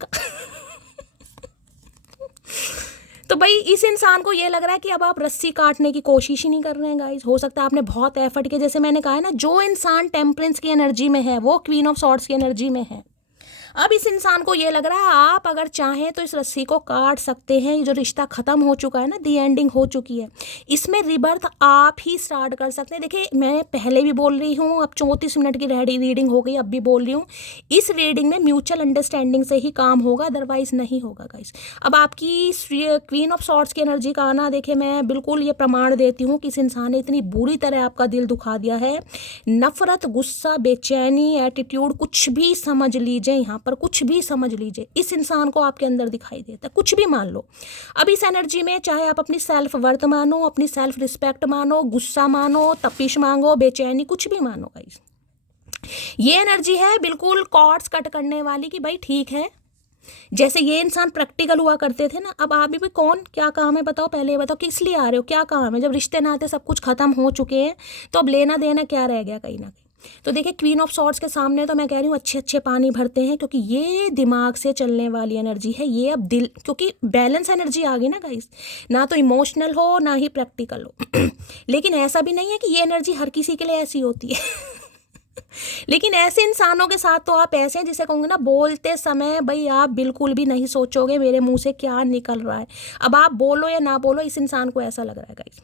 तो भाई इस इंसान को ये लग रहा है कि अब आप रस्सी काटने की कोशिश ही नहीं कर रहे हैं गाइस। हो सकता है आपने बहुत एफर्ट किया, जैसे मैंने कहा है ना, जो इंसान टेम्परेंस की एनर्जी में है वो क्वीन ऑफ सॉर्ड्स की एनर्जी में है। अब इस इंसान को ये लग रहा है आप अगर चाहें तो इस रस्सी को काट सकते हैं। ये जो रिश्ता ख़त्म हो चुका है ना, दी एंडिंग हो चुकी है, इसमें रिबर्थ आप ही स्टार्ट कर सकते हैं। देखिए मैं पहले भी बोल रही हूँ, अब 34 मिनट की रीडिंग हो गई, अब भी बोल रही हूँ, इस रीडिंग में म्यूचुअल अंडरस्टैंडिंग से ही काम होगा, अदरवाइज नहीं होगा गाइस। अब आपकी क्वीन ऑफ सॉर्ड्स की एनर्जी का आना, देखिए मैं बिल्कुल ये प्रमाण देती हूँ कि इस इंसान ने इतनी बुरी तरह आपका दिल दुखा दिया है। नफरत, गुस्सा, बेचैनी, एटीट्यूड, कुछ भी समझ लीजिए, यहाँ पर कुछ भी समझ लीजिए, इस इंसान को आपके अंदर दिखाई देता है, कुछ भी मान लो। अब इस एनर्जी में चाहे आप अपनी सेल्फ वर्थ मानो, अपनी सेल्फ रिस्पेक्ट मानो, गुस्सा मानो, तपिश मांगो, बेचैनी, कुछ भी मानो गाइस, ये एनर्जी है बिल्कुल कॉर्ड्स कट करने वाली कि भाई ठीक है, जैसे ये इंसान प्रैक्टिकल हुआ करते थे ना, अब आप भी कौन क्या काम है बताओ, पहले ये बताओ किस लिए आ रहे हो, क्या काम है। जब रिश्ते नाते सब कुछ खत्म हो चुके हैं तो अब लेना देना क्या रह गया कहीं ना कहीं। तो देखिए क्वीन ऑफ सॉर्ड्स के सामने तो मैं कह रही हूँ अच्छे अच्छे पानी भरते हैं, क्योंकि ये दिमाग से चलने वाली एनर्जी है, ये अब दिल, क्योंकि बैलेंस एनर्जी आ गई ना गाइस, ना तो इमोशनल हो ना ही प्रैक्टिकल हो लेकिन ऐसा भी नहीं है कि ये एनर्जी हर किसी के लिए ऐसी होती है लेकिन ऐसे इंसानों के साथ तो आप ऐसे हैं जिसे कहूँगे ना, बोलते समय भाई आप बिल्कुल भी नहीं सोचोगे मेरे मुंह से क्या निकल रहा है। अब आप बोलो या ना बोलो, इस इंसान को ऐसा लग रहा है गाइस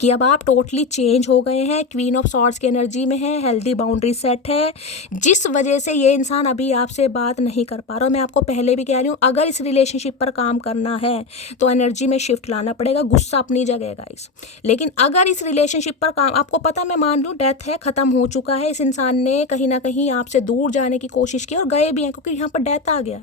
कि अब आप टोटली चेंज हो गए हैं, क्वीन ऑफ सॉर्ड्स की एनर्जी में है, हेल्दी बाउंड्री सेट है, जिस वजह से ये इंसान अभी आपसे बात नहीं कर पा रहा। मैं आपको पहले भी कह रही हूँ, अगर इस रिलेशनशिप पर काम करना है तो एनर्जी में शिफ्ट लाना पड़ेगा, गुस्सा अपनी जगह गाइस। लेकिन अगर इस रिलेशनशिप पर काम, आपको पता, मैं मान लूँ डेथ है, ख़त्म हो चुका है, इस इंसान ने कहीं ना कहीं आपसे दूर जाने की कोशिश की और गए भी हैं, क्योंकि यहाँ पर डेथ आ गया,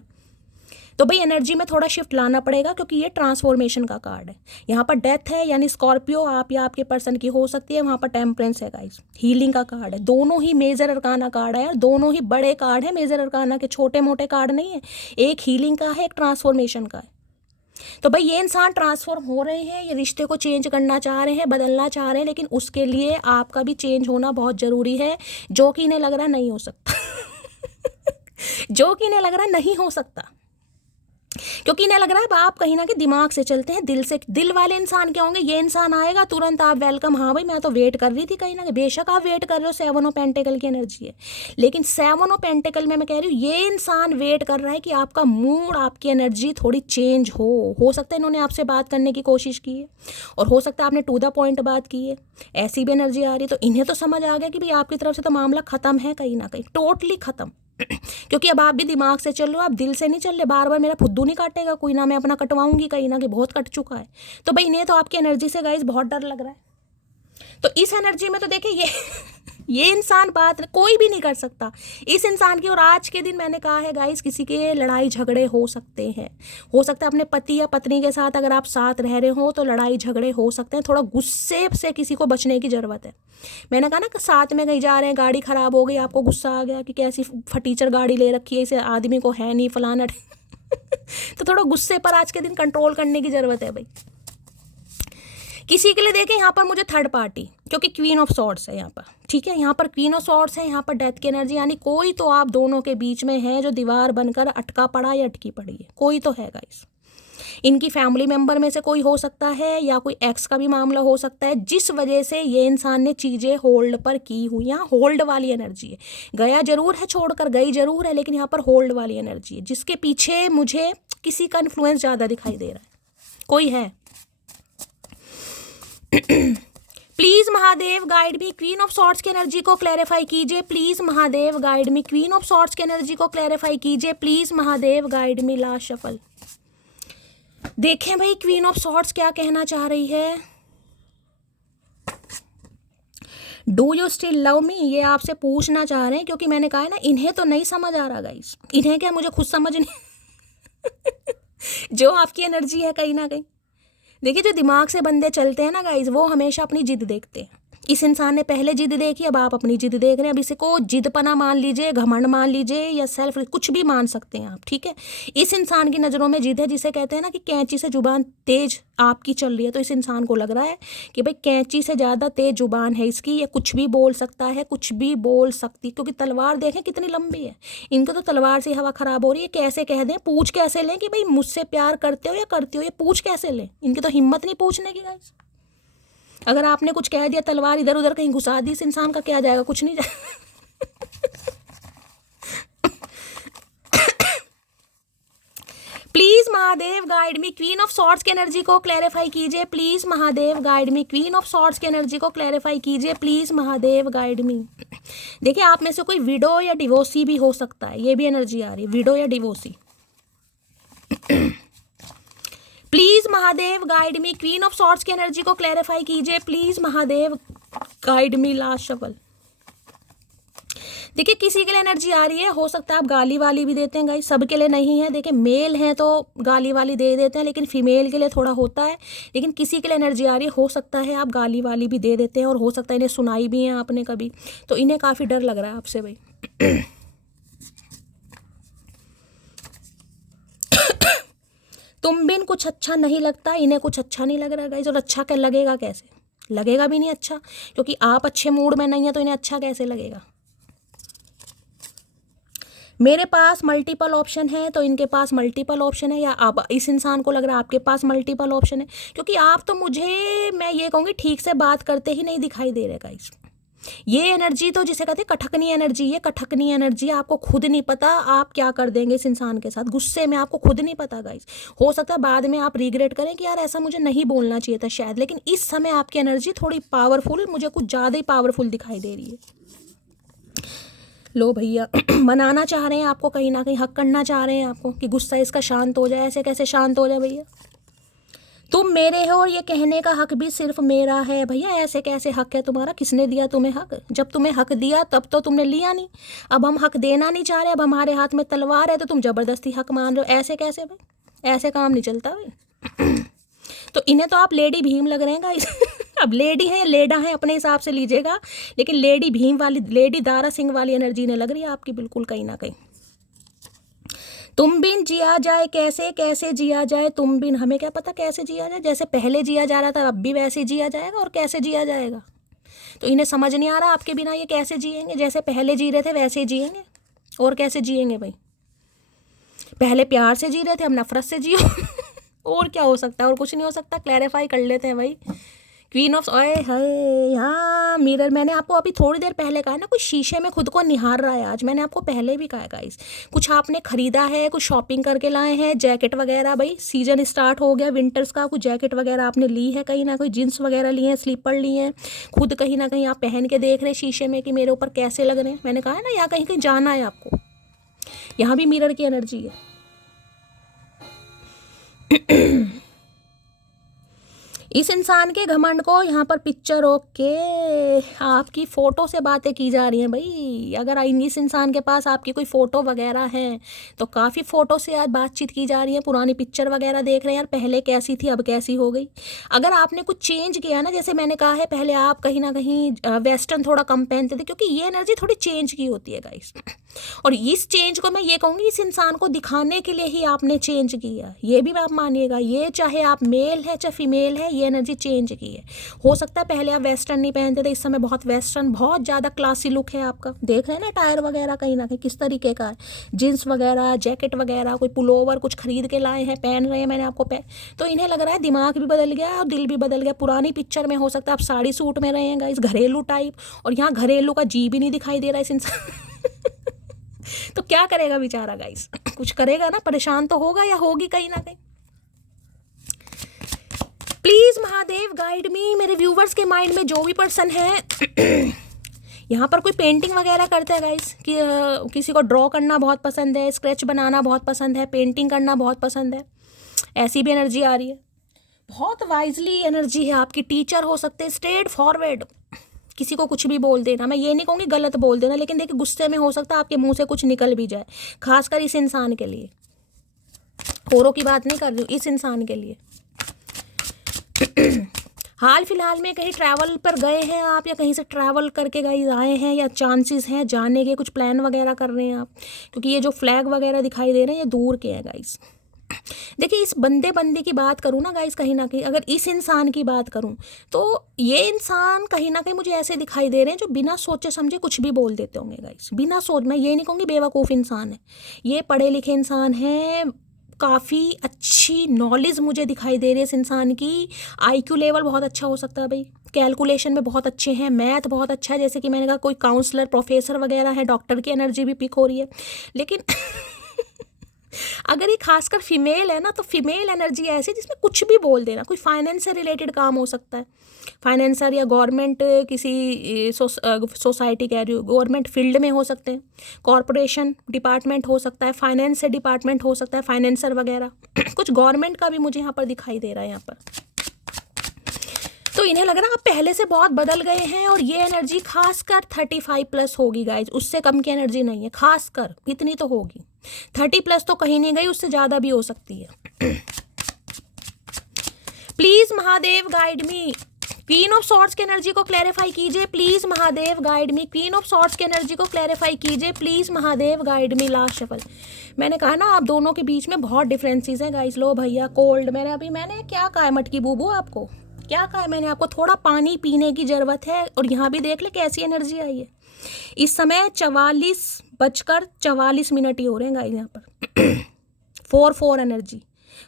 तो भाई एनर्जी में थोड़ा शिफ्ट लाना पड़ेगा, क्योंकि ये ट्रांसफॉर्मेशन का कार्ड है। यहाँ पर डेथ है यानी स्कॉर्पियो आप या आपके पर्सन की हो सकती है, वहाँ पर टेम्परेंस है गाइस, हीलिंग का कार्ड है। दोनों ही मेजर अरकाना कार्ड है यार, दोनों ही बड़े कार्ड है मेजर अरकाना के, छोटे मोटे कार्ड नहीं है, एक हीलिंग का है, एक ट्रांसफॉर्मेशन का है। तो भाई ये इंसान ट्रांसफॉर्म हो रहे हैं, ये रिश्ते को चेंज करना चाह रहे हैं, बदलना चाह रहे हैं, लेकिन उसके लिए आपका भी चेंज होना बहुत ज़रूरी है, जो कि इन्हें लग रहा नहीं हो सकता जो कि इन्हें लग रहा नहीं हो सकता, क्योंकि इन्हें लग रहा है आप कहीं ना कहीं दिमाग से चलते हैं, दिल से। दिल वाले इंसान क्या होंगे, ये इंसान आएगा तुरंत आप वेलकम, हाँ भाई मैं तो वेट कर रही थी कहीं ना कहीं, बेशक आप वेट कर रहे हो, 7 ऑफ पेंटिकल की एनर्जी है, लेकिन 7 ऑफ पेंटिकल में मैं कह रही हूँ ये इंसान वेट कर रहा है कि आपका मूड, आपकी एनर्जी थोड़ी चेंज हो सकता है इन्होंने आपसे बात करने की कोशिश की है, और हो सकता है आपने टू द पॉइंट बात की है, ऐसी भी एनर्जी आ रही है। तो इन्हें तो समझ आ गया कि भाई आपकी तरफ से तो मामला ख़त्म है, कहीं ना कहीं टोटली ख़त्म क्योंकि अब आप भी दिमाग से चल रहे हो, आप दिल से नहीं चल रहे। बार बार मेरा फुद्दू नहीं काटेगा कोई, ना मैं अपना कटवाऊंगी, कहीं ना कहीं बहुत कट चुका है। तो भाई इन्हें तो आपकी एनर्जी से गाइस बहुत डर लग रहा है। तो इस एनर्जी में तो देखिए ये इंसान बात कोई भी नहीं कर सकता इस इंसान की। और आज के दिन मैंने कहा है गाइस, किसी के लड़ाई झगड़े हो सकते हैं, हो सकता है अपने पति या पत्नी के साथ अगर आप साथ रह रहे हो तो लड़ाई झगड़े हो सकते हैं। थोड़ा गुस्से से किसी को बचने की ज़रूरत है। मैंने कहा ना कि साथ में कहीं जा रहे हैं, गाड़ी ख़राब हो गई, आपको गुस्सा आ गया कि कैसी फटीचर गाड़ी ले रखी है, इसे आदमी को है नहीं फलाना तो थोड़ा गुस्से पर आज के दिन कंट्रोल करने की ज़रूरत है भाई। किसी के लिए देखें यहाँ पर मुझे थर्ड पार्टी, क्योंकि क्वीन ऑफ सॉर्ड्स है यहाँ पर, ठीक है, यहाँ पर क्वीन ऑफ सॉर्ड्स है, यहाँ पर डेथ की एनर्जी, यानी कोई तो आप दोनों के बीच में है जो दीवार बनकर अटका पड़ा या अटकी पड़ी है, कोई तो है गाइस। इनकी फैमिली मेंबर में से कोई हो सकता है, या कोई एक्स का भी मामला हो सकता है, जिस वजह से ये इंसान ने चीज़ें होल्ड पर की हुई। यहाँ होल्ड वाली एनर्जी है, गया जरूर है, छोड़कर गई जरूर है, लेकिन यहाँ पर होल्ड वाली एनर्जी है, जिसके पीछे मुझे किसी का इन्फ्लुएंस ज़्यादा दिखाई दे रहा है, कोई है। Please Mahadev guide me, queen of swords की एनर्जी को क्लैरिफाई कीजिए। Please Mahadev guide me, queen of swords की एनर्जी को क्लैरिफाई कीजिए। Please Mahadev guide me. Last shuffle देखें भाई क्वीन ऑफ सॉर्ड्स क्या कहना चाह रही है। Do you still love me, ये आपसे पूछना चाह रहे हैं, क्योंकि मैंने कहा है ना इन्हें तो नहीं समझ आ रहा गाइस, इन्हें क्या मुझे खुद समझ नहीं जो आपकी एनर्जी है कहीं ना कहीं। देखिए जो दिमाग से बंदे चलते हैं ना गाइज, वो हमेशा अपनी जिद देखते हैं। इस इंसान ने पहले जिद देखी, अब आप अपनी जिद देख रहे हैं। अब इसे को जिदपना मान लीजिए, घमंड मान लीजिए, या सेल्फ, कुछ भी मान सकते हैं आप, ठीक है। इस इंसान की नज़रों में जिद है, जिसे कहते हैं ना कि कैंची से जुबान तेज आपकी चल रही है। तो इस इंसान को लग रहा है कि भाई कैंची से ज़्यादा तेज जुबान है इसकी, ये कुछ भी बोल सकता है, कुछ भी बोल सकती, क्योंकि तलवार देखें कितनी लंबी है। इनको तो तलवार से हवा ख़राब हो रही है। कैसे कह दें, पूछ कैसे लें कि भाई मुझसे प्यार करते हो या करती हो, ये पूछ कैसे लें। इनकी तो हिम्मत नहीं पूछने की गाइस। अगर आपने कुछ कह दिया, तलवार इधर उधर कहीं घुसा दी, इस इंसान का क्या जाएगा, कुछ नहीं जाएगा please Mahadev guide me, queen of swords की एनर्जी को क्लैरिफाई कीजिए please Mahadev guide me, queen of swords की एनर्जी को क्लैरिफाई कीजिए प्लीज महादेव गाइड मी। देखिए आप में से कोई विडो या डिवोर्सी भी हो सकता है, ये भी एनर्जी आ रही है, विडो या divorcee. Please Mahadev guide me, queen of swords की एनर्जी को क्लैरिफाई कीजिए please Mahadev guide me. Last shuffle. देखिए किसी के लिए एनर्जी आ रही है, हो सकता है आप गाली वाली भी देते हैं गाइस, सबके लिए नहीं है। देखिए मेल हैं तो गाली वाली दे देते हैं, लेकिन फीमेल के लिए थोड़ा होता है। लेकिन किसी के लिए एनर्जी आ रही है, हो सकता है आप गाली वाली भी दे देते हैं, और हो सकता है इन्हें सुनाई भी है आपने कभी, तो इन्हें काफ़ी डर लग रहा है आपसे भाई। तुम बिन कुछ अच्छा नहीं लगता, इन्हें कुछ अच्छा नहीं लग रहा है गाइस, और अच्छा क्या लगेगा, कैसे लगेगा भी नहीं अच्छा, क्योंकि आप अच्छे मूड में नहीं है तो इन्हें अच्छा कैसे लगेगा। मेरे पास मल्टीपल ऑप्शन है तो इनके पास मल्टीपल ऑप्शन है, या अब इस इंसान को लग रहा है आपके पास मल्टीपल ऑप्शन है, क्योंकि आप तो मुझे, मैं ये कहूँगी, ठीक से बात करते ही नहीं दिखाई दे रहे गाइस। ये एनर्जी तो जिसे कहते हैं कठकनी एनर्जी, ये कठकनी एनर्जी, आपको खुद नहीं पता आप क्या कर देंगे इस इंसान के साथ, गुस्से में आपको खुद नहीं पता गाइस। हो सकता है बाद में आप रिग्रेट करें कि यार ऐसा मुझे नहीं बोलना चाहिए था शायद, लेकिन इस समय आपकी एनर्जी थोड़ी पावरफुल, मुझे कुछ ज़्यादा ही पावरफुल दिखाई दे रही है। लो भैया, मनाना चाह रहे हैं आपको, कहीं ना कहीं हक करना चाह रहे हैं आपको कि गुस्सा इसका शांत हो जाए। ऐसे कैसे शांत हो जाए भैया, तुम मेरे हो और ये कहने का हक भी सिर्फ मेरा है। भैया ऐसे कैसे हक है तुम्हारा, किसने दिया तुम्हें हक? जब तुम्हें हक दिया तब तो तुमने लिया नहीं, अब हम हक देना नहीं चाह रहे, अब हमारे हाथ में तलवार है तो तुम ज़बरदस्ती हक मान रहे हो। ऐसे कैसे भाई, ऐसे काम नहीं चलता भाई। तो इन्हें तो आप लेडी भीम लग रहे हैं गाइस। अब लेडी है या लेडा है अपने हिसाब से लीजिएगा, लेकिन लेडी भीम वाली, लेडी दारा सिंह वाली एनर्जी ने लग रही है आपकी बिल्कुल कहीं ना कहीं। तुम बिन जिया जाए कैसे, कैसे जिया जाए तुम बिन, हमें क्या पता कैसे जिया जाए, जैसे पहले जिया जा रहा था अब भी वैसे जिया जाएगा, और कैसे जिया जाएगा तो इन्हें समझ नहीं आ रहा आपके बिना ये कैसे जिएंगे। जैसे पहले जी रहे थे वैसे ही जिएंगे, और कैसे जिएंगे भाई? पहले प्यार से जी रहे थे, अब नफरत से जियो। और क्या हो सकता है, और कुछ नहीं हो सकता। क्लैरिफाई कर लेते हैं भाई। क्वीन ऑफ, ओए हाय, हाँ मिरर, मैंने आपको अभी थोड़ी देर पहले कहा ना, कुछ शीशे में खुद को निहार रहा है आज। मैंने आपको पहले भी कहा गाइस, कुछ आपने खरीदा है, कुछ शॉपिंग करके लाए हैं, जैकेट वगैरह, भाई सीजन स्टार्ट हो गया विंटर्स का, कुछ जैकेट वगैरह आपने ली है, कहीं ना कोई जीन्स वगैरह लिए हैं, स्लीपर लिए हैं, खुद कहीं ना कहीं आप पहन के देख रहे हैं शीशे में कि मेरे ऊपर कैसे लग रहे हैं। मैंने कहा है ना, यहाँ कहीं कहीं जाना है आपको, यहाँ भी मिरर की एनर्जी है। इस इंसान के घमंड को यहाँ पर पिक्चर, ओके, आपकी फ़ोटो से बातें की जा रही हैं भाई। अगर इस इंसान के पास आपकी कोई फ़ोटो वगैरह है तो काफ़ी फ़ोटो से यार बातचीत की जा रही है, पुरानी पिक्चर वगैरह देख रहे हैं यार, पहले कैसी थी अब कैसी हो गई। अगर आपने कुछ चेंज किया ना, जैसे मैंने कहा है पहले आप कहीं ना कहीं वेस्टर्न थोड़ा कम पहनते थे, क्योंकि ये एनर्जी थोड़ी चेंज की होती है गाइस, और इस चेंज को मैं ये कहूँगी इस इंसान को दिखाने के लिए ही आपने चेंज किया, ये भी आप मानिएगा। ये चाहे आप मेल है चाहे फीमेल है, ये एनर्जी चेंज की है। हो सकता है पहले आप वेस्टर्न नहीं पहनते थे, इस समय बहुत वेस्टर्न, बहुत ज़्यादा क्लासी लुक है आपका। देख रहे हैं ना टायर वगैरह कहीं ना कहीं किस तरीके का है, जीन्स वगैरह, जैकेट वगैरह, कोई पुलोवर कुछ खरीद के लाए हैं, पहन रहे हैं, मैंने आपको तो इन्हें लग रहा है दिमाग भी बदल गया और दिल भी बदल गया। पुरानी पिक्चर में हो सकता है आप साड़ी सूट में रहे हैं गाइस, घरेलू टाइप, और यहाँ घरेलू का जी भी नहीं दिखाई दे रहा है इस इंसान। तो क्या करेगा बेचारा गाइस, कुछ करेगा ना, परेशान तो होगा या होगी कहीं ना कहीं। प्लीज महादेव गाइड मी, मेरे व्यूवर्स के माइंड में जो भी पर्सन है यहाँ पर कोई पेंटिंग वगैरह करता है गाइस, कि किसी को ड्रॉ करना बहुत पसंद है, स्केच बनाना बहुत पसंद है, पेंटिंग करना बहुत पसंद है, ऐसी भी एनर्जी आ रही है। बहुत वाइजली एनर्जी है आपकी, टीचर हो सकते हैं, स्ट्रेट फॉरवर्ड, किसी को कुछ भी बोल देना, मैं ये नहीं कहूँगी गलत बोल देना, लेकिन देखिए गुस्से में हो सकता है आपके मुंह से कुछ निकल भी जाए, खासकर इस इंसान के लिए, औरों की बात नहीं कर रही हूँ, इस इंसान के लिए। हाल फिलहाल में कहीं ट्रैवल पर गए हैं आप, या कहीं से ट्रैवल करके गाइस आए हैं, या चांसेस हैं जाने के, कुछ प्लान वगैरह कर रहे हैं आप, क्योंकि ये जो फ्लैग वगैरह दिखाई दे रहे हैं ये दूर के हैं गाइस। देखिए इस बंदे की बात करूँ ना गाइस, कहीं ना कहीं अगर इस इंसान की बात करूँ तो ये इंसान कहीं ना कहीं मुझे ऐसे दिखाई दे रहे हैं जो बिना सोचे समझे कुछ भी बोल देते होंगे गाइस, बिना सोच। मैं ये नहीं कहूँगी बेवकूफ़ इंसान है, ये पढ़े लिखे इंसान है, काफ़ी अच्छी नॉलेज मुझे दिखाई दे रही है इस इंसान की, IQ लेवल बहुत अच्छा हो सकता है भाई, कैलकुलेशन में बहुत अच्छे हैं, मैथ बहुत अच्छा है, जैसे कि मैंने कहा कोई काउंसलर प्रोफेसर वगैरह है, डॉक्टर की एनर्जी भी पिक हो रही है, लेकिन अगर ये खासकर फीमेल है ना, तो फीमेल एनर्जी ऐसी जिसमें कुछ भी बोल देना। कोई फाइनेंस से रिलेटेड काम हो सकता है, फाइनेंसर या गवर्नमेंट, किसी सोसाइटी कह रही हूँ, गवर्नमेंट फील्ड में हो सकते हैं, कॉरपोरेशन डिपार्टमेंट हो सकता है, फाइनेंस से डिपार्टमेंट हो सकता है, फाइनेंसर वगैरह। कुछ गवर्नमेंट का भी मुझे यहाँ पर दिखाई दे रहा है यहाँ पर। तो इन्हें लग रहा है आप पहले से बहुत बदल गए हैं, और ये एनर्जी खासकर 35+ होगी गाइज, उससे कम की एनर्जी नहीं है, खासकर इतनी तो होगी। 30+ तो कहीं नहीं गई, उससे ज़्यादा भी हो सकती है। Please Mahadev guide me, queen of swords की एनर्जी को क्लैरिफाई कीजिए please Mahadev guide me, queen of swords की एनर्जी को क्लैरिफाई कीजिए please Mahadev guide me. Last shuffle. मैंने कहा ना आप दोनों के बीच में बहुत डिफरेंसेस हैं गाइस। लो भैया कोल्ड, मैंने क्या कहा है मटकी बूबू, आपको क्या कहा है मैंने, आपको थोड़ा पानी पीने की ज़रूरत है। और यहाँ भी देख ले कैसी एनर्जी आई है। इस समय 44:44 ही हो रहे हैं गाइस यहाँ पर। 4 एनर्जी,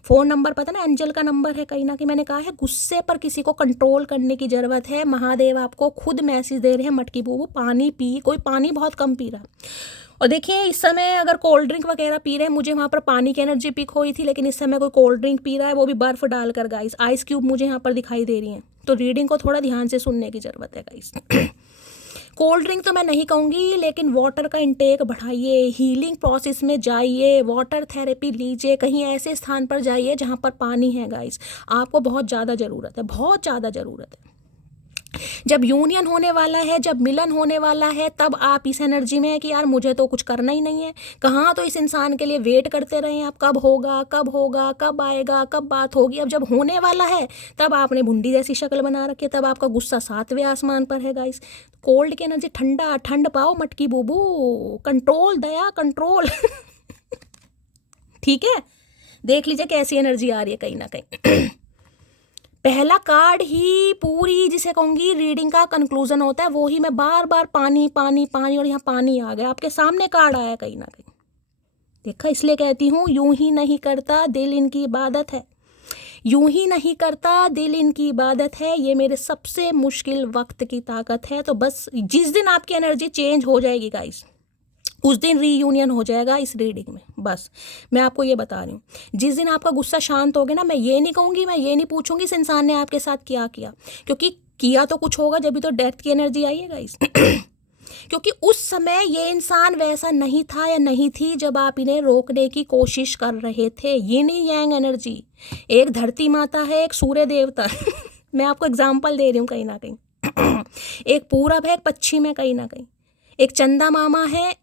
4 नंबर पता ना एंजल का नंबर है कहीं ना कहीं। मैंने कहा है गुस्से पर किसी को कंट्रोल करने की ज़रूरत है। महादेव आपको खुद मैसेज दे रहे हैं, मटकी बूबू पानी पी। कोई पानी बहुत कम पी रहा। और देखिए इस समय अगर कोल्ड ड्रिंक वगैरह पी रहे हैं, मुझे वहाँ पर पानी की एनर्जी पिक हुई थी, लेकिन इस समय कोई कोल्ड ड्रिंक पी रहा है, वो भी बर्फ़ डालकर गाइस। आइस क्यूब मुझे यहाँ पर दिखाई दे रही हैं। तो रीडिंग को थोड़ा ध्यान से सुनने की ज़रूरत है गाइस। कोल्ड ड्रिंक तो मैं नहीं कहूँगी, लेकिन वाटर का इंटेक बढ़ाइए, हीलिंग प्रोसेस में जाइए, वाटर थेरेपी लीजिए, कहीं ऐसे स्थान पर जाइए जहाँ पर पानी है गाइस। आपको बहुत ज़्यादा ज़रूरत है, बहुत ज़्यादा ज़रूरत है। जब यूनियन होने वाला है, जब मिलन होने वाला है, तब आप इस एनर्जी में है कि यार मुझे तो कुछ करना ही नहीं है। कहाँ तो इस इंसान के लिए वेट करते रहे आप, कब होगा कब होगा, कब आएगा, कब बात होगी। अब जब होने वाला है तब आपने भुंडी जैसी शक्ल बना रखी है, तब आपका गुस्सा 7वें आसमान पर है गाइस। कोल्ड की एनर्जी, ठंड पाओ मटकी बूबू, कंट्रोल दया कंट्रोल। ठीक है, देख लीजिए कैसी एनर्जी आ रही है कहीं ना कहीं। पहला कार्ड ही पूरी जिसे कहूँगी रीडिंग का कंक्लूजन होता है, वो ही मैं बार बार पानी पानी पानी, और यहाँ पानी आ गया, आपके सामने कार्ड आया कहीं ना कहीं। देखा, इसलिए कहती हूँ यूं ही नहीं करता दिल इनकी इबादत है, यूं ही नहीं करता दिल इनकी इबादत है, ये मेरे सबसे मुश्किल वक्त की ताकत है। तो बस जिस दिन आपकी एनर्जी चेंज हो जाएगी गाइस, उस दिन रीयूनियन हो जाएगा इस रीडिंग में। बस मैं आपको ये बता रही हूँ, जिस दिन आपका गुस्सा शांत हो गया ना, मैं ये नहीं कहूँगी, मैं ये नहीं पूछूंगी इस इंसान ने आपके साथ क्या किया, क्योंकि किया तो कुछ होगा, जब भी तो डेथ की एनर्जी आई है गाइस। क्योंकि उस समय ये इंसान वैसा नहीं था या नहीं थी जब आप इन्हें रोकने की कोशिश कर रहे थे। ये नहीं यांग एनर्जी, एक धरती माता है, एक सूर्य देवता। मैं आपको एग्जाम्पल दे रही हूँ कहीं ना कहीं। एक पूरब है, एक पश्चिम है कहीं ना कहीं, एक चंदा मामा है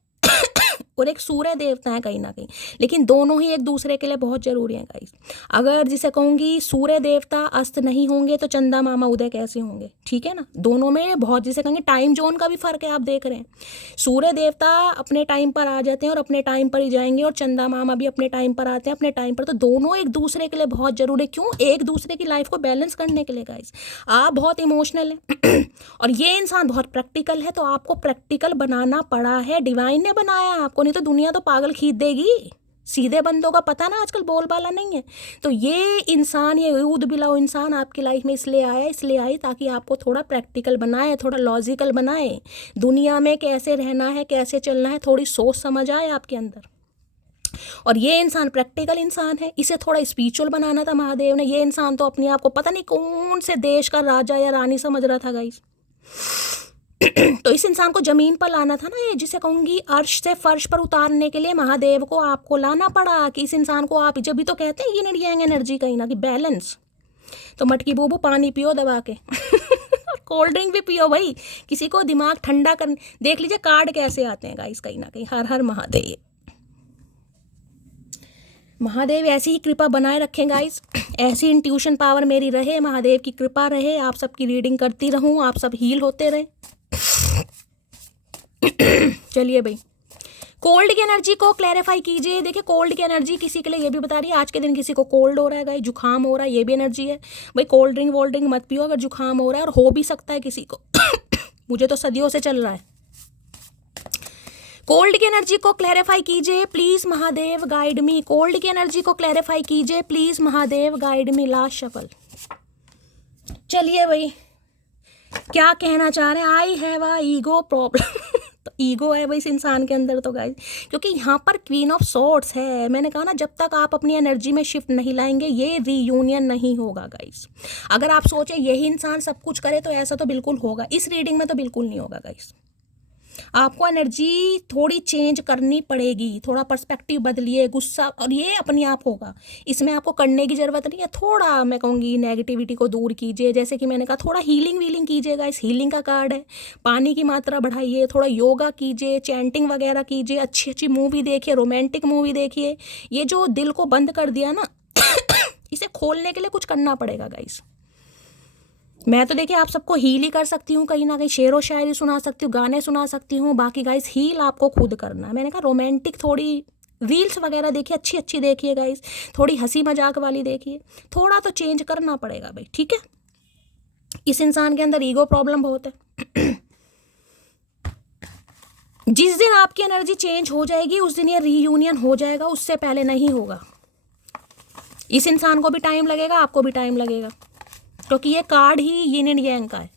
और एक सूर्य देवता है कहीं ना कहीं, लेकिन दोनों ही एक दूसरे के लिए बहुत ज़रूरी हैं गाइस। अगर जिसे कहूँगी सूर्य देवता अस्त नहीं होंगे तो चंदा मामा उदय कैसे होंगे, ठीक है ना। दोनों में बहुत, जिसे कहेंगे टाइम जोन का भी फ़र्क है, आप देख रहे हैं। सूर्य देवता अपने टाइम पर आ जाते हैं और अपने टाइम पर ही जाएंगे, और चंदा मामा भी अपने टाइम पर आते हैं अपने टाइम पर। तो दोनों एक दूसरे के लिए बहुत ज़रूरी है। क्यों? एक दूसरे की लाइफ को बैलेंस करने के लिए गाइस। आप बहुत इमोशनल हैं और ये इंसान बहुत प्रैक्टिकल है, तो आपको प्रैक्टिकल बनाना पड़ा है। डिवाइन ने बनाया आपको, नहीं तो दुनिया तो पागल खींच देगी। सीधे बंदों का पता ना आजकल बोलबाला नहीं है। तो ये इंसान, ये ऊद बिलाओ इंसान आपकी लाइफ में इसलिए आया, इसलिए आई ताकि आपको थोड़ा प्रैक्टिकल बनाए, थोड़ा लॉजिकल बनाए। दुनिया में कैसे रहना है, कैसे चलना है, थोड़ी सोच समझ आए आपके अंदर। और ये इंसान प्रैक्टिकल इंसान है, इसे थोड़ा स्पिरिचुअल बनाना था महादेव ने। ये इंसान तो अपने आप को पता नहीं कौन से देश का राजा या रानी समझ रहा था गाइस। तो इस इंसान को जमीन पर लाना था ना, ये जिसे कहूँगी अर्श से फर्श पर उतारने के लिए महादेव को आपको लाना पड़ा कि इस इंसान को आप, जब भी तो कहते हैं ये यांग एनर्जी कहीं ना कि बैलेंस। तो मटकी बूबू पानी पियो दबा के। कोल्ड ड्रिंक भी पियो भाई, किसी को दिमाग ठंडा कर। देख लीजिए कार्ड कैसे आते हैं गाइस कहीं ना कहीं। हर हर महादेव। महादेव ऐसी ही कृपा बनाए रखें गाइस, ऐसी इंट्यूशन पावर मेरी रहे, महादेव की कृपा रहे, आप सबकी रीडिंग करती रहूं, आप सब हील होते रहे। चलिए भाई, कोल्ड की एनर्जी को क्लैरिफाई कीजिए। देखिए कोल्ड की एनर्जी किसी के लिए ये भी बता रही है, आज के दिन किसी को कोल्ड हो रहा है गाइस, जुकाम हो रहा है, ये भी एनर्जी है भाई। कोल्ड ड्रिंक वोल्ड ड्रिंक मत पियो अगर जुकाम हो रहा है, और हो भी सकता है किसी को। मुझे तो सदियों से चल रहा है। कोल्ड की एनर्जी को क्लैरिफाई कीजिए please Mahadev guide me. Cold की एनर्जी को क्लैरिफाई कीजिए please Mahadev guide me. Last shuffle. चलिए भाई, क्या कहना चाह रहे हैं? I have a ego problem. तो ईगो है भाई इस इंसान के अंदर तो गाइस, क्योंकि यहाँ पर क्वीन ऑफ सॉर्ड्स है। मैंने कहा ना, जब तक आप अपनी एनर्जी में शिफ्ट नहीं लाएंगे ये रीयूनियन नहीं होगा गाइस। अगर आप सोचे यही इंसान सब कुछ करे तो ऐसा तो बिल्कुल होगा, इस रीडिंग में तो बिल्कुल नहीं होगा गाइस। आपको एनर्जी थोड़ी चेंज करनी पड़ेगी, थोड़ा पर्सपेक्टिव बदलिए, गुस्सा, और ये अपने आप होगा, इसमें आपको करने की ज़रूरत नहीं है। थोड़ा मैं कहूँगी नेगेटिविटी को दूर कीजिए, जैसे कि मैंने कहा थोड़ा हीलिंग वीलिंग कीजिएगा, इस हीलिंग का कार्ड है। पानी की मात्रा बढ़ाइए, थोड़ा योगा कीजिए, चैंटिंग वगैरह कीजिए, अच्छी अच्छी मूवी देखिए, रोमांटिक मूवी देखिए। ये जो दिल को बंद कर दिया ना इसे खोलने के लिए कुछ करना पड़ेगा गाइस। मैं तो देखिए आप सबको हील ही कर सकती हूँ, कहीं ना कहीं शेरो शायरी सुना सकती हूँ, गाने सुना सकती हूँ, बाकी गाइस हील आपको खुद करना है। मैंने कहा रोमांटिक थोड़ी रील्स वगैरह देखिए, अच्छी अच्छी देखिए गाइस, थोड़ी हंसी मजाक वाली देखिए, थोड़ा तो चेंज करना पड़ेगा भाई, ठीक है। इस इंसान के अंदर ईगो प्रॉब्लम बहुत है। जिस दिन आपकी एनर्जी चेंज हो जाएगी उस दिन ये रीयूनियन हो जाएगा, उससे पहले नहीं होगा। इस इंसान को भी टाइम लगेगा, आपको भी टाइम लगेगा, क्योंकि ये card he yin and yang का है।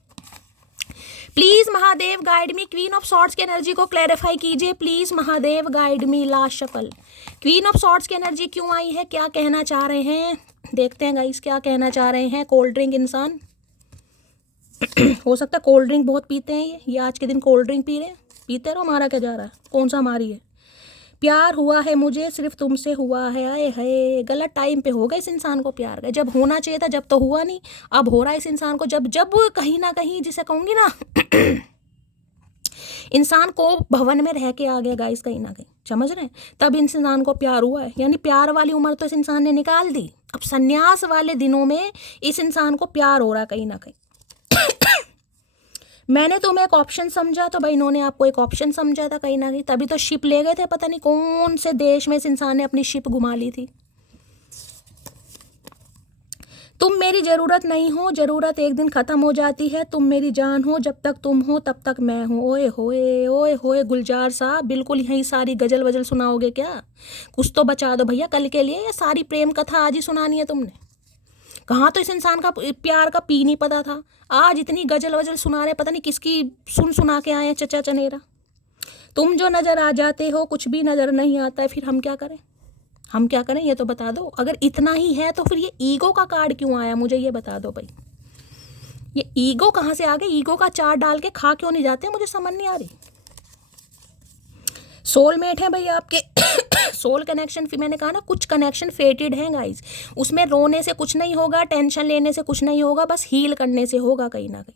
Please Mahadev guide me, queen of swords की एनर्जी को क्लैरिफाई कीजिए please Mahadev guide me. Last shuffle, queen of swords की एनर्जी क्यों आई है, क्या कहना चाह रहे हैं, देखते हैं गाइस क्या कहना चाह रहे हैं। कोल्ड ड्रिंक इंसान हो सकता है कोल्ड ड्रिंक बहुत पीते हैं ये आज के दिन कोल्ड ड्रिंक पी रहे हैं, पीते रहो, मारा क्या जा रहा है, कौन सा मारी है। प्यार हुआ है मुझे, सिर्फ तुमसे हुआ है, आए है गलत टाइम पे होगा इस इंसान को प्यार का, जब होना चाहिए था जब तो हुआ नहीं, अब हो रहा है इस इंसान को, जब जब कहीं ना कहीं जिसे कहूँगी ना इंसान को भवन में रह के आ गया गाइस, कहीं ना कहीं समझ रहे हैं, तब इस इंसान को प्यार हुआ है। यानी प्यार वाली उम्र तो इस इंसान ने निकाल दी, अब संन्यास वाले दिनों में इस इंसान को प्यार हो रहा है कहीं ना कहीं। मैंने तुम्हें एक ऑप्शन समझा तो भाई इन्होंने आपको एक ऑप्शन समझा था कहीं ना कहीं, तभी तो शिप ले गए थे, पता नहीं कौन से देश में इस इंसान ने अपनी शिप घुमा ली थी। तुम मेरी ज़रूरत नहीं हो, ज़रूरत एक दिन ख़त्म हो जाती है, तुम मेरी जान हो, जब तक तुम हो तब तक मैं हूँ। ओए होए गुलजार साहब, बिल्कुल यही सारी गजल वजल सुनाओगे क्या, कुछ तो बचा दो भैया कल के लिए, या सारी प्रेम कथा आज ही सुनानी है तुमने। कहाँ तो इस इंसान का प्यार का पी नहीं पता था, आज इतनी गजल वजल सुना रहे, पता नहीं किसकी सुना के आए हैं चचा चनेरा। तुम जो नज़र आ जाते हो कुछ भी नज़र नहीं आता है, फिर हम क्या करें, हम क्या करें ये तो बता दो। अगर इतना ही है तो फिर ये ईगो का कार्ड क्यों आया, मुझे ये बता दो भाई, ये ईगो कहाँ से आ गई, ईगो का चार्ट डाल के खा क्यों नहीं जाते, मुझे समझ नहीं आ रही। सोलमेट है भाई आपके सोल कनेक्शन, फिर मैंने कहा ना कुछ कनेक्शन फेटेड हैं गाइस, उसमें रोने से कुछ नहीं होगा, टेंशन लेने से कुछ नहीं होगा, बस हील करने से होगा कहीं ना कहीं।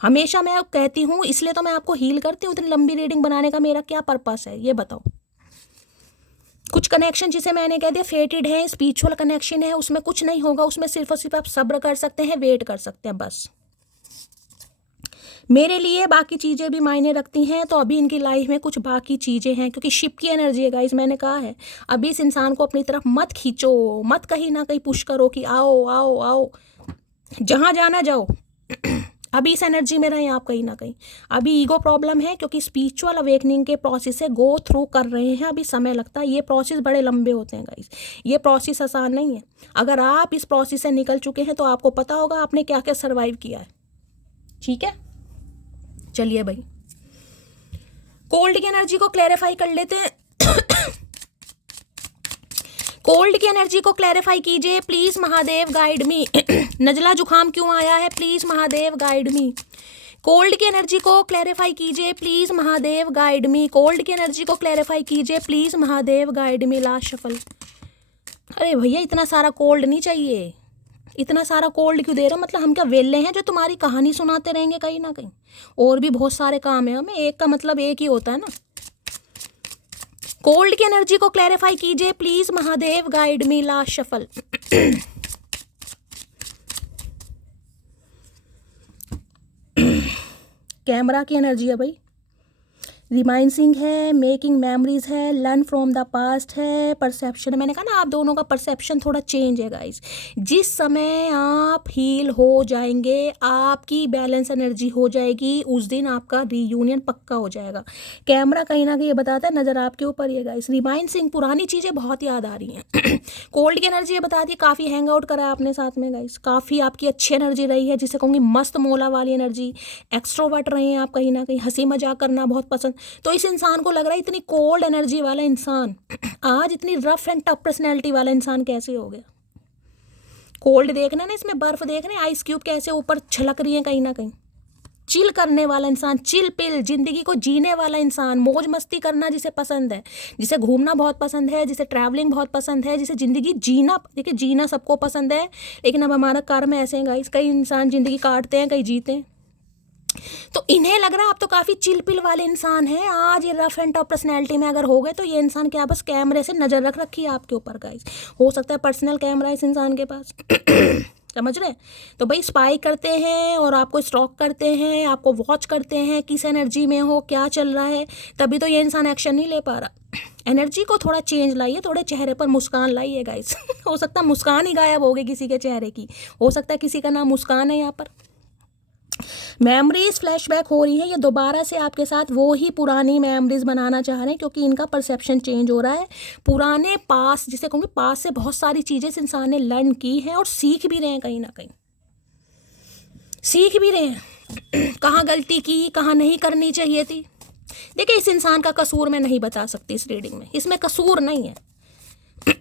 हमेशा मैं कहती हूँ, इसलिए तो मैं आपको हील करती हूँ, इतनी लंबी रीडिंग बनाने का मेरा क्या पर्पस है ये बताओ। कुछ कनेक्शन जिसे मैंने कह दिया फेटेड है, स्पिरिचुअल कनेक्शन है, उसमें कुछ नहीं होगा, उसमें सिर्फ और सिर्फ आप सब्र कर सकते हैं, वेट कर सकते हैं बस। मेरे लिए बाकी चीज़ें भी मायने रखती हैं, तो अभी इनकी लाइफ में कुछ बाकी चीज़ें हैं, क्योंकि शिप की एनर्जी है गाइस, मैंने कहा है अभी इस इंसान को अपनी तरफ मत खींचो, मत कहीं ना कहीं पुश करो कि आओ आओ आओ, जहाँ जाना जाओ। अभी इस एनर्जी में रहें आप कहीं ना कहीं। अभी ईगो प्रॉब्लम है क्योंकि स्पिरिचुअल अवेकनिंग के प्रोसेस से गो थ्रू कर रहे हैं, अभी समय लगता है, ये प्रोसेस बड़े लंबे होते हैं गाइस, ये प्रोसेस आसान नहीं है। अगर आप इस प्रोसेस से निकल चुके हैं तो आपको पता होगा आपने क्या क्या सर्वाइव किया है, ठीक है। चलिए भाई कोल्ड की एनर्जी को क्लैरिफाई कर लेते हैं। कोल्ड की एनर्जी को क्लैरिफाई कीजिए प्लीज महादेव गाइड मी। नजला जुखाम क्यों आया है, please Mahadev guide me. Cold की एनर्जी को क्लैरिफाई कीजिए please Mahadev guide me. Cold की एनर्जी को क्लैरिफाई कीजिए please Mahadev guide me. Last shuffle. अरे भैया इतना सारा कोल्ड नहीं चाहिए, इतना सारा कोल्ड क्यों दे रहे हो, मतलब हम क्या वेले हैं जो तुम्हारी कहानी सुनाते रहेंगे कहीं ना कहीं, और भी बहुत सारे काम है हमें, एक का मतलब एक ही होता है ना। कोल्ड की एनर्जी को क्लैरिफाई कीजिए please Mahadev guide me. Last shuffle. Camera की एनर्जी है भाई, रिमाइंडिंग है, मेकिंग मेमोरीज है, लर्न फ्रॉम द पास्ट है, परसेप्शन। मैंने कहा ना आप दोनों का परसेप्शन थोड़ा चेंज है गाइस। जिस समय आप हील हो जाएंगे, आपकी बैलेंस एनर्जी हो जाएगी, उस दिन आपका रीयूनियन पक्का हो जाएगा। कैमरा कहीं ना कहीं ये बताता है नज़र आपके ऊपर ही है गाइस। रिमाइंडिंग, पुरानी चीज़ें बहुत याद आ रही हैं। कोल्ड की एनर्जी ये बताती है काफ़ी हैंग आउट करा है आपने साथ में गाइस, काफ़ी आपकी अच्छी एनर्जी रही है, जिसे कहूँगी मस्त मोला वाली एनर्जी। एक्सट्रोवर्ट रहे हैं आप कहीं ना कहीं, हंसी मजाक करना बहुत पसंद, तो इस इंसान को लग रहा है इतनी कोल्ड एनर्जी वाला इंसान आज इतनी रफ एंड टफ पर्सनैलिटी वाला इंसान कैसे हो गया। कोल्ड देखना ना, इसमें बर्फ देखना, आइस क्यूब कैसे ऊपर छलक रही है कहीं ना कहीं। चिल करने वाला इंसान, चिल पिल जिंदगी को जीने वाला इंसान, मौज मस्ती करना जिसे पसंद है, जिसे घूमना बहुत पसंद है, जिसे ट्रैवलिंग बहुत पसंद है, जिसे जिंदगी जीना, देखिए जीना सबको पसंद है, लेकिन अब हमारा कर्म ऐसे हैं गाइस, कई इंसान जिंदगी काटते हैं, कई जीते हैं। तो इन्हें लग रहा है आप तो काफ़ी चिल पिल वाले इंसान हैं, आज ये रफ एंड टफ पर्सनैलिटी में अगर हो गए तो ये इंसान क्या बस कैमरे से नज़र रख रखी है आपके ऊपर गाइस। हो सकता है पर्सनल कैमरा इस इंसान के पास समझ रहे हैं। तो भाई स्पाई करते हैं और आपको स्टॉक करते हैं, आपको वॉच करते हैं किस एनर्जी में हो, क्या चल रहा है, तभी तो ये इंसान एक्शन नहीं ले पा रहा। एनर्जी को थोड़ा चेंज लाइए, थोड़े चेहरे पर मुस्कान लाइए गाइस हो सकता है मुस्कान ही गायब हो गई किसी के चेहरे की, हो सकता है किसी का नाम मुस्कान है यहाँ पर। मेमोरीज फ्लैशबैक हो रही है, ये दोबारा से आपके साथ वो ही पुरानी मेमोरीज बनाना चाह रहे हैं, क्योंकि इनका परसेप्शन चेंज हो रहा है। पुराने पास, जिसे कहूँगी पास से बहुत सारी चीज़ें इस इंसान ने लर्न की हैं और सीख भी रहे हैं, कहीं ना कहीं सीख भी रहे हैं कहाँ गलती की, कहाँ नहीं करनी चाहिए थी। देखिए इस इंसान का कसूर मैं नहीं बता सकती इस रीडिंग में, इसमें कसूर नहीं है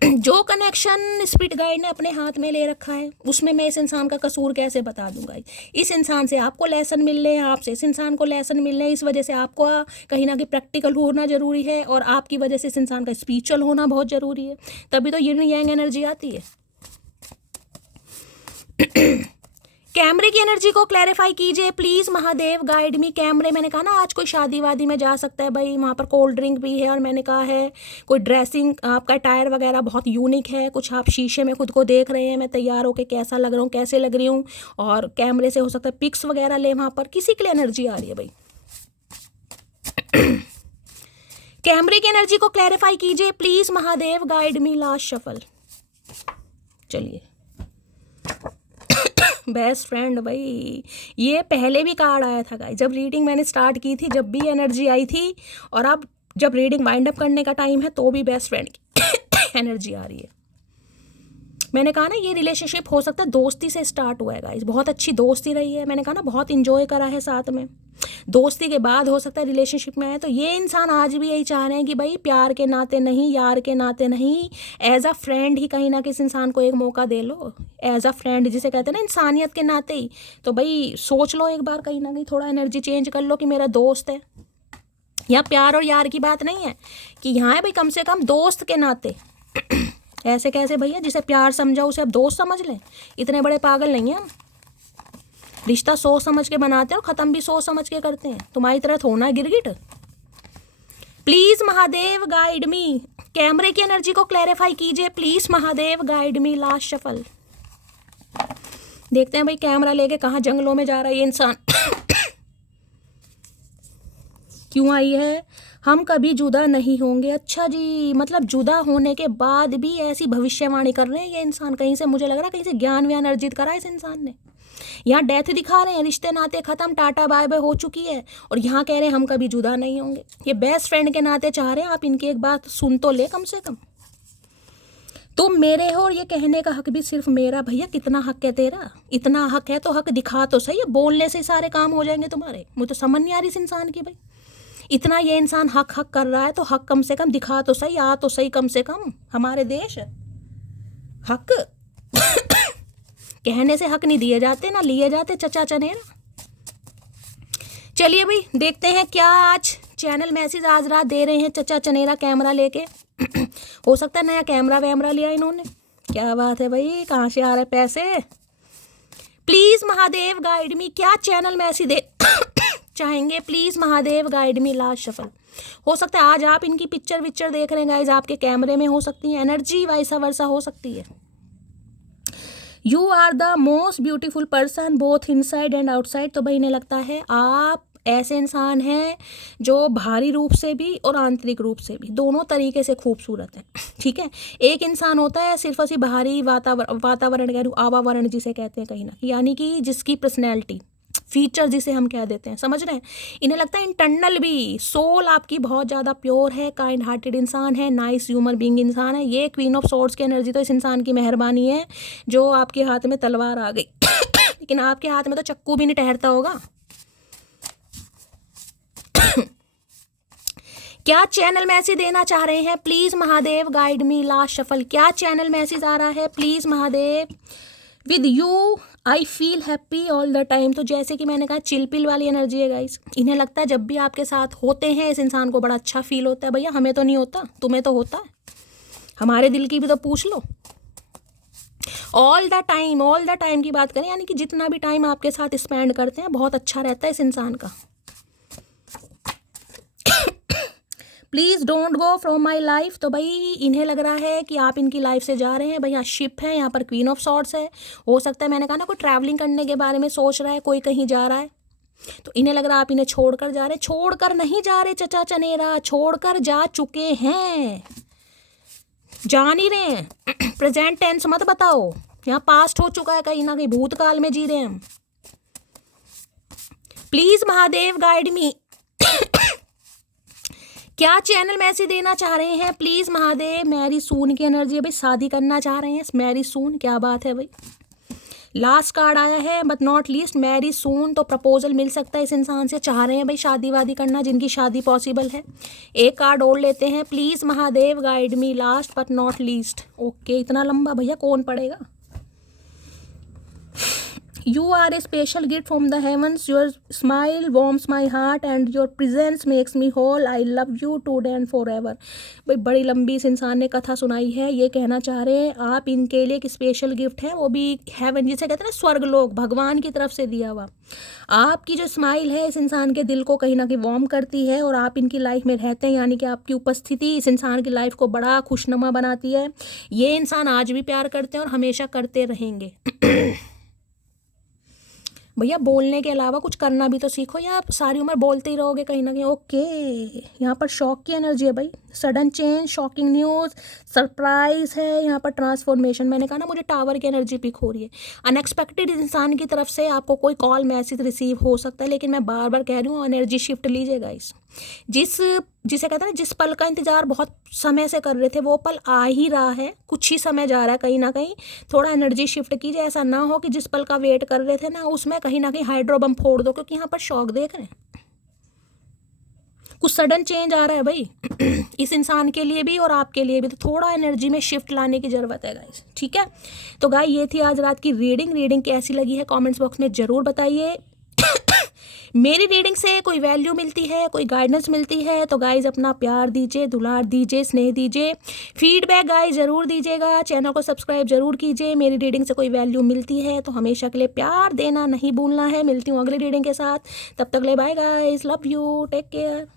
जो कनेक्शन स्पिरिट गाइड ने अपने हाथ में ले रखा है उसमें मैं इस इंसान का कसूर कैसे बता दूंगा। इस इंसान से आपको लेसन मिल रहे हैं, आपसे इस इंसान को लेसन मिल रहे हैं, इस वजह से आपको कहीं ना कहीं प्रैक्टिकल होना ज़रूरी है और आपकी वजह से इस इंसान का स्पिरिचुअल होना बहुत ज़रूरी है, तभी तो यिन यांग एनर्जी आती है। कैमरे की एनर्जी को क्लैरिफाई कीजिए प्लीज़ महादेव गाइड मी। कैमरे, मैंने कहा ना आज कोई शादी वादी में जा सकता है भाई, वहाँ पर कोल्ड ड्रिंक भी है, और मैंने कहा है कोई ड्रेसिंग आपका टायर वगैरह बहुत यूनिक है, कुछ आप शीशे में खुद को देख रहे हैं, मैं तैयार होकर कैसा लग रहा हूँ, कैसे लग रही हूँ, और कैमरे से हो सकता है पिक्स वगैरह ले, वहाँ पर किसी के लिए एनर्जी आ रही है भाई। कैमरे की एनर्जी को क्लैरिफाई कीजिए please Mahadev guide me. Last shuffle, चलिए बेस्ट फ्रेंड भाई, ये पहले भी कार्ड आया था गाइस जब रीडिंग मैंने स्टार्ट की थी, जब भी एनर्जी आई थी, और अब जब रीडिंग वाइंड अप करने का टाइम है तो भी बेस्ट फ्रेंड की एनर्जी आ रही है। मैंने कहा ना ये रिलेशनशिप हो सकता है दोस्ती से स्टार्ट हुआ है गाइस, बहुत अच्छी दोस्ती रही है, मैंने कहा ना बहुत इंजॉय करा है साथ में, दोस्ती के बाद हो सकता है रिलेशनशिप में आए। तो ये इंसान आज भी यही चाह रहे हैं कि भाई प्यार के नाते नहीं, यार के नाते नहीं, एज अ फ्रेंड ही कहीं ना किसी इंसान को एक मौका दे लो, एज अ फ्रेंड जिसे कहते हैं ना इंसानियत के नाते ही। तो भाई सोच लो एक बार, कहीं ना कहीं थोड़ा एनर्जी चेंज कर लो कि मेरा दोस्त है। यहाँ प्यार और यार की बात नहीं है कि यहाँ है भाई, कम से कम दोस्त के नाते ऐसे कैसे भैया, जिसे प्यार समझा उसे अब दोस्त समझ लें, इतने बड़े पागल नहीं हैं हम। रिश्ता सोच समझ के बनाते हैं और ख़त्म भी सोच समझ के करते हैं, तुम्हारी तरह थोड़ा ना गिरगिट। प्लीज़ महादेव गाइड मी, कैमरे की एनर्जी को क्लैरिफाई कीजिए please Mahadev guide me. Last shuffle, देखते हैं भाई कैमरा लेके कहाँ जंगलों में जा रहा है ये इंसान क्यों आई है, हम कभी जुदा नहीं होंगे। अच्छा जी, मतलब जुदा होने के बाद भी ऐसी भविष्यवाणी कर रहे हैं ये इंसान, कहीं से मुझे लग रहा है कहीं से ज्ञान व्यान अर्जित करा इस इंसान ने। यहाँ डेथ दिखा रहे हैं, रिश्ते नाते खत्म, टाटा बाय बाय हो चुकी है, और यहाँ कह रहे हैं हम कभी जुदा नहीं होंगे। ये बेस्ट फ्रेंड के नाते चाह रहे हैं आप इनकी एक बात सुन तो ले कम से कम। तुम मेरे हो और ये कहने का हक भी सिर्फ मेरा। भैया कितना हक है तेरा, इतना हक है तो हक दिखा तो सही, बोलने से सारे काम हो जाएंगे तुम्हारे। मुझे तो समझ नहीं आ रही इस इंसान की भाई, इतना ये इंसान हक हक कर रहा है तो हक कम से कम दिखा तो सही, आ तो सही कम से कम। हमारे देश हक कहने से हक नहीं दिए जाते ना लिए जाते, चचा चनेरा। चलिए भाई देखते हैं क्या आज चैनल मैसेज आज रात दे रहे हैं चचा चनेरा कैमरा लेके हो सकता है नया कैमरा वैमरा लिया इन्होंने, क्या बात है भाई, कहाँ से आ रहे पैसे। प्लीज़ महादेव गाइड मी, क्या चैनल मैसेज दे चाहेंगे please Mahadev guide me. Last shuffle, हो सकता है आज आप इनकी पिक्चर विक्चर देख रहे हैं गाइज, आपके कैमरे में हो सकती है एनर्जी, वैसा वर्सा हो सकती है। You are the most beautiful person both inside and outside. तो भाई इन्हें लगता है आप ऐसे इंसान हैं जो बाहरी रूप से भी और आंतरिक रूप से भी दोनों तरीके से खूबसूरत हैं, ठीक है। एक इंसान होता है सिर्फ ऐसी बाहरी वातावरण कह रही, आवावरण जिसे कहते हैं कहीं ना, यानी कि जिसकी पर्सनैलिटी फीचर जिसे हम कह देते हैं, समझ रहे हैं। इन्हें लगता है इंटरनल भी सोल आपकी बहुत ज़्यादा प्योर है, काइंड हार्टेड इंसान है, नाइस ह्यूमर बीइंग इंसान है। ये क्वीन ऑफ सोर्ड्स की एनर्जी तो इस इंसान की मेहरबानी है जो आपके हाथ में तलवार आ गई लेकिन आपके हाथ में तो चक्कू भी नहीं ठहरता होगा क्या चैनल मैसेज देना चाह रहे हैं? Please Mahadev guide me last shuffle. क्या चैनल मैसेज आ रहा है? Please Mahadev. With you I feel happy all the time. तो जैसे कि मैंने कहा चिलपिल वाली एनर्जी है गाइस। इन्हें लगता है जब भी आपके साथ होते हैं इस इंसान को बड़ा अच्छा फील होता है। भैया हमें तो नहीं होता, तुम्हें तो होता है। हमारे दिल की भी तो पूछ लो। ऑल द टाइम की बात करें, यानी कि जितना भी टाइम आपके साथ स्पेंड करते हैं बहुत अच्छा रहता है इस इंसान का। Please don't go from my life. तो भाई इन्हें लग रहा है कि आप इनकी लाइफ से जा रहे हैं। भाई यहाँ शिप है, यहाँ पर क्वीन ऑफ सॉर्ड्स है। हो सकता है, मैंने कहा ना, कोई ट्रैवलिंग करने के बारे में सोच रहा है, कोई कहीं जा रहा है। तो इन्हें लग रहा है आप इन्हें छोड़कर जा रहे हैं। छोड़कर नहीं जा रहे चचा चनेरा, छोड़कर जा चुके हैं, जा नहीं रहे हैं। प्रेजेंट टेंस मत बताओ, यहाँ पास्ट हो चुका है, कहीं ना कहीं भूतकाल में जी रहे हैं हम। प्लीज महादेव गाइड मी। क्या चैनल मैसेज देना चाह रहे हैं? प्लीज महादेव। मैरी सून की एनर्जी है भाई, शादी करना चाह रहे हैं मैरी सून। क्या बात है भाई। लास्ट कार्ड आया है बट नॉट लीस्ट, मैरी सून। तो प्रपोजल मिल सकता है इस इंसान से, चाह रहे हैं भाई शादी वादी करना, जिनकी शादी पॉसिबल है। एक कार्ड और लेते हैं। Please Mahadev guide me last but not least. Okay, इतना लंबा भैया कौन पढ़ेगा। You are a special gift from the heavens. Your smile warms my heart and your presence makes me whole. I love you today and forever. भाई बड़ी लंबी इस इंसान ने कथा सुनाई है। ये कहना चाह रहे हैं आप इनके लिए एक स्पेशल गिफ्ट है, वो भी हेवन जिसे कहते हैं ना, स्वर्ग लोक, भगवान की तरफ से दिया हुआ। आपकी जो स्माइल है इस इंसान के दिल को कहीं ना कहीं वार्म करती है और आप इनकी लाइफ में रहते हैं, यानी कि आपकी उपस्थिति इस इंसान की लाइफ को बड़ा खुशनुमा बनाती है। ये इंसान आज भी प्यार करते हैं और हमेशा करते रहेंगे। भैया बोलने के अलावा कुछ करना भी तो सीखो, या आप सारी उम्र बोलते ही रहोगे कहीं ना कहीं। ओके, यहाँ पर शॉक की एनर्जी है भाई, sudden change, shocking news, surprise है, यहाँ पर ट्रांसफॉर्मेशन। मैंने कहा ना मुझे टावर की एनर्जी पिक हो रही है। अनएक्सपेक्टेड इंसान की तरफ से आपको कोई कॉल मैसेज रिसीव हो सकता है, लेकिन मैं बार बार कह रही हूँ एनर्जी शिफ्ट लीजिएगा। जिसे कहते हैं ना, जिस पल का इंतजार बहुत समय से कर रहे थे वो पल आ ही रहा है, कुछ ही समय जा रहा है कहीं ना कहीं। थोड़ा एनर्जी शिफ्ट कीजिए, ऐसा ना हो कि जिस पल का वेट कर रहे थे ना उसमें कहीं ना कहीं हाइड्रो बम फोड़ दो, क्योंकि यहाँ पर शॉक देख रहे हैं, कुछ सडन चेंज आ रहा है भाई इस इंसान के लिए भी और आपके लिए भी। तो थोड़ा एनर्जी में शिफ्ट लाने की ज़रूरत है गाइस, ठीक है। तो गाइस ये थी आज रात की रीडिंग कैसी लगी है कमेंट्स बॉक्स में ज़रूर बताइए। मेरी रीडिंग से कोई वैल्यू मिलती है, कोई गाइडेंस मिलती है तो गाइज अपना प्यार दीजिए, दुलार दीजिए, स्नेह दीजिए, फीडबैक गाइज ज़रूर दीजिएगा, चैनल को सब्सक्राइब जरूर कीजिए। मेरी रीडिंग से कोई वैल्यू मिलती है तो हमेशा के लिए प्यार देना नहीं भूलना है। मिलती हूँ अगली रीडिंग के साथ, तब तक ले bye guys, love you, take care.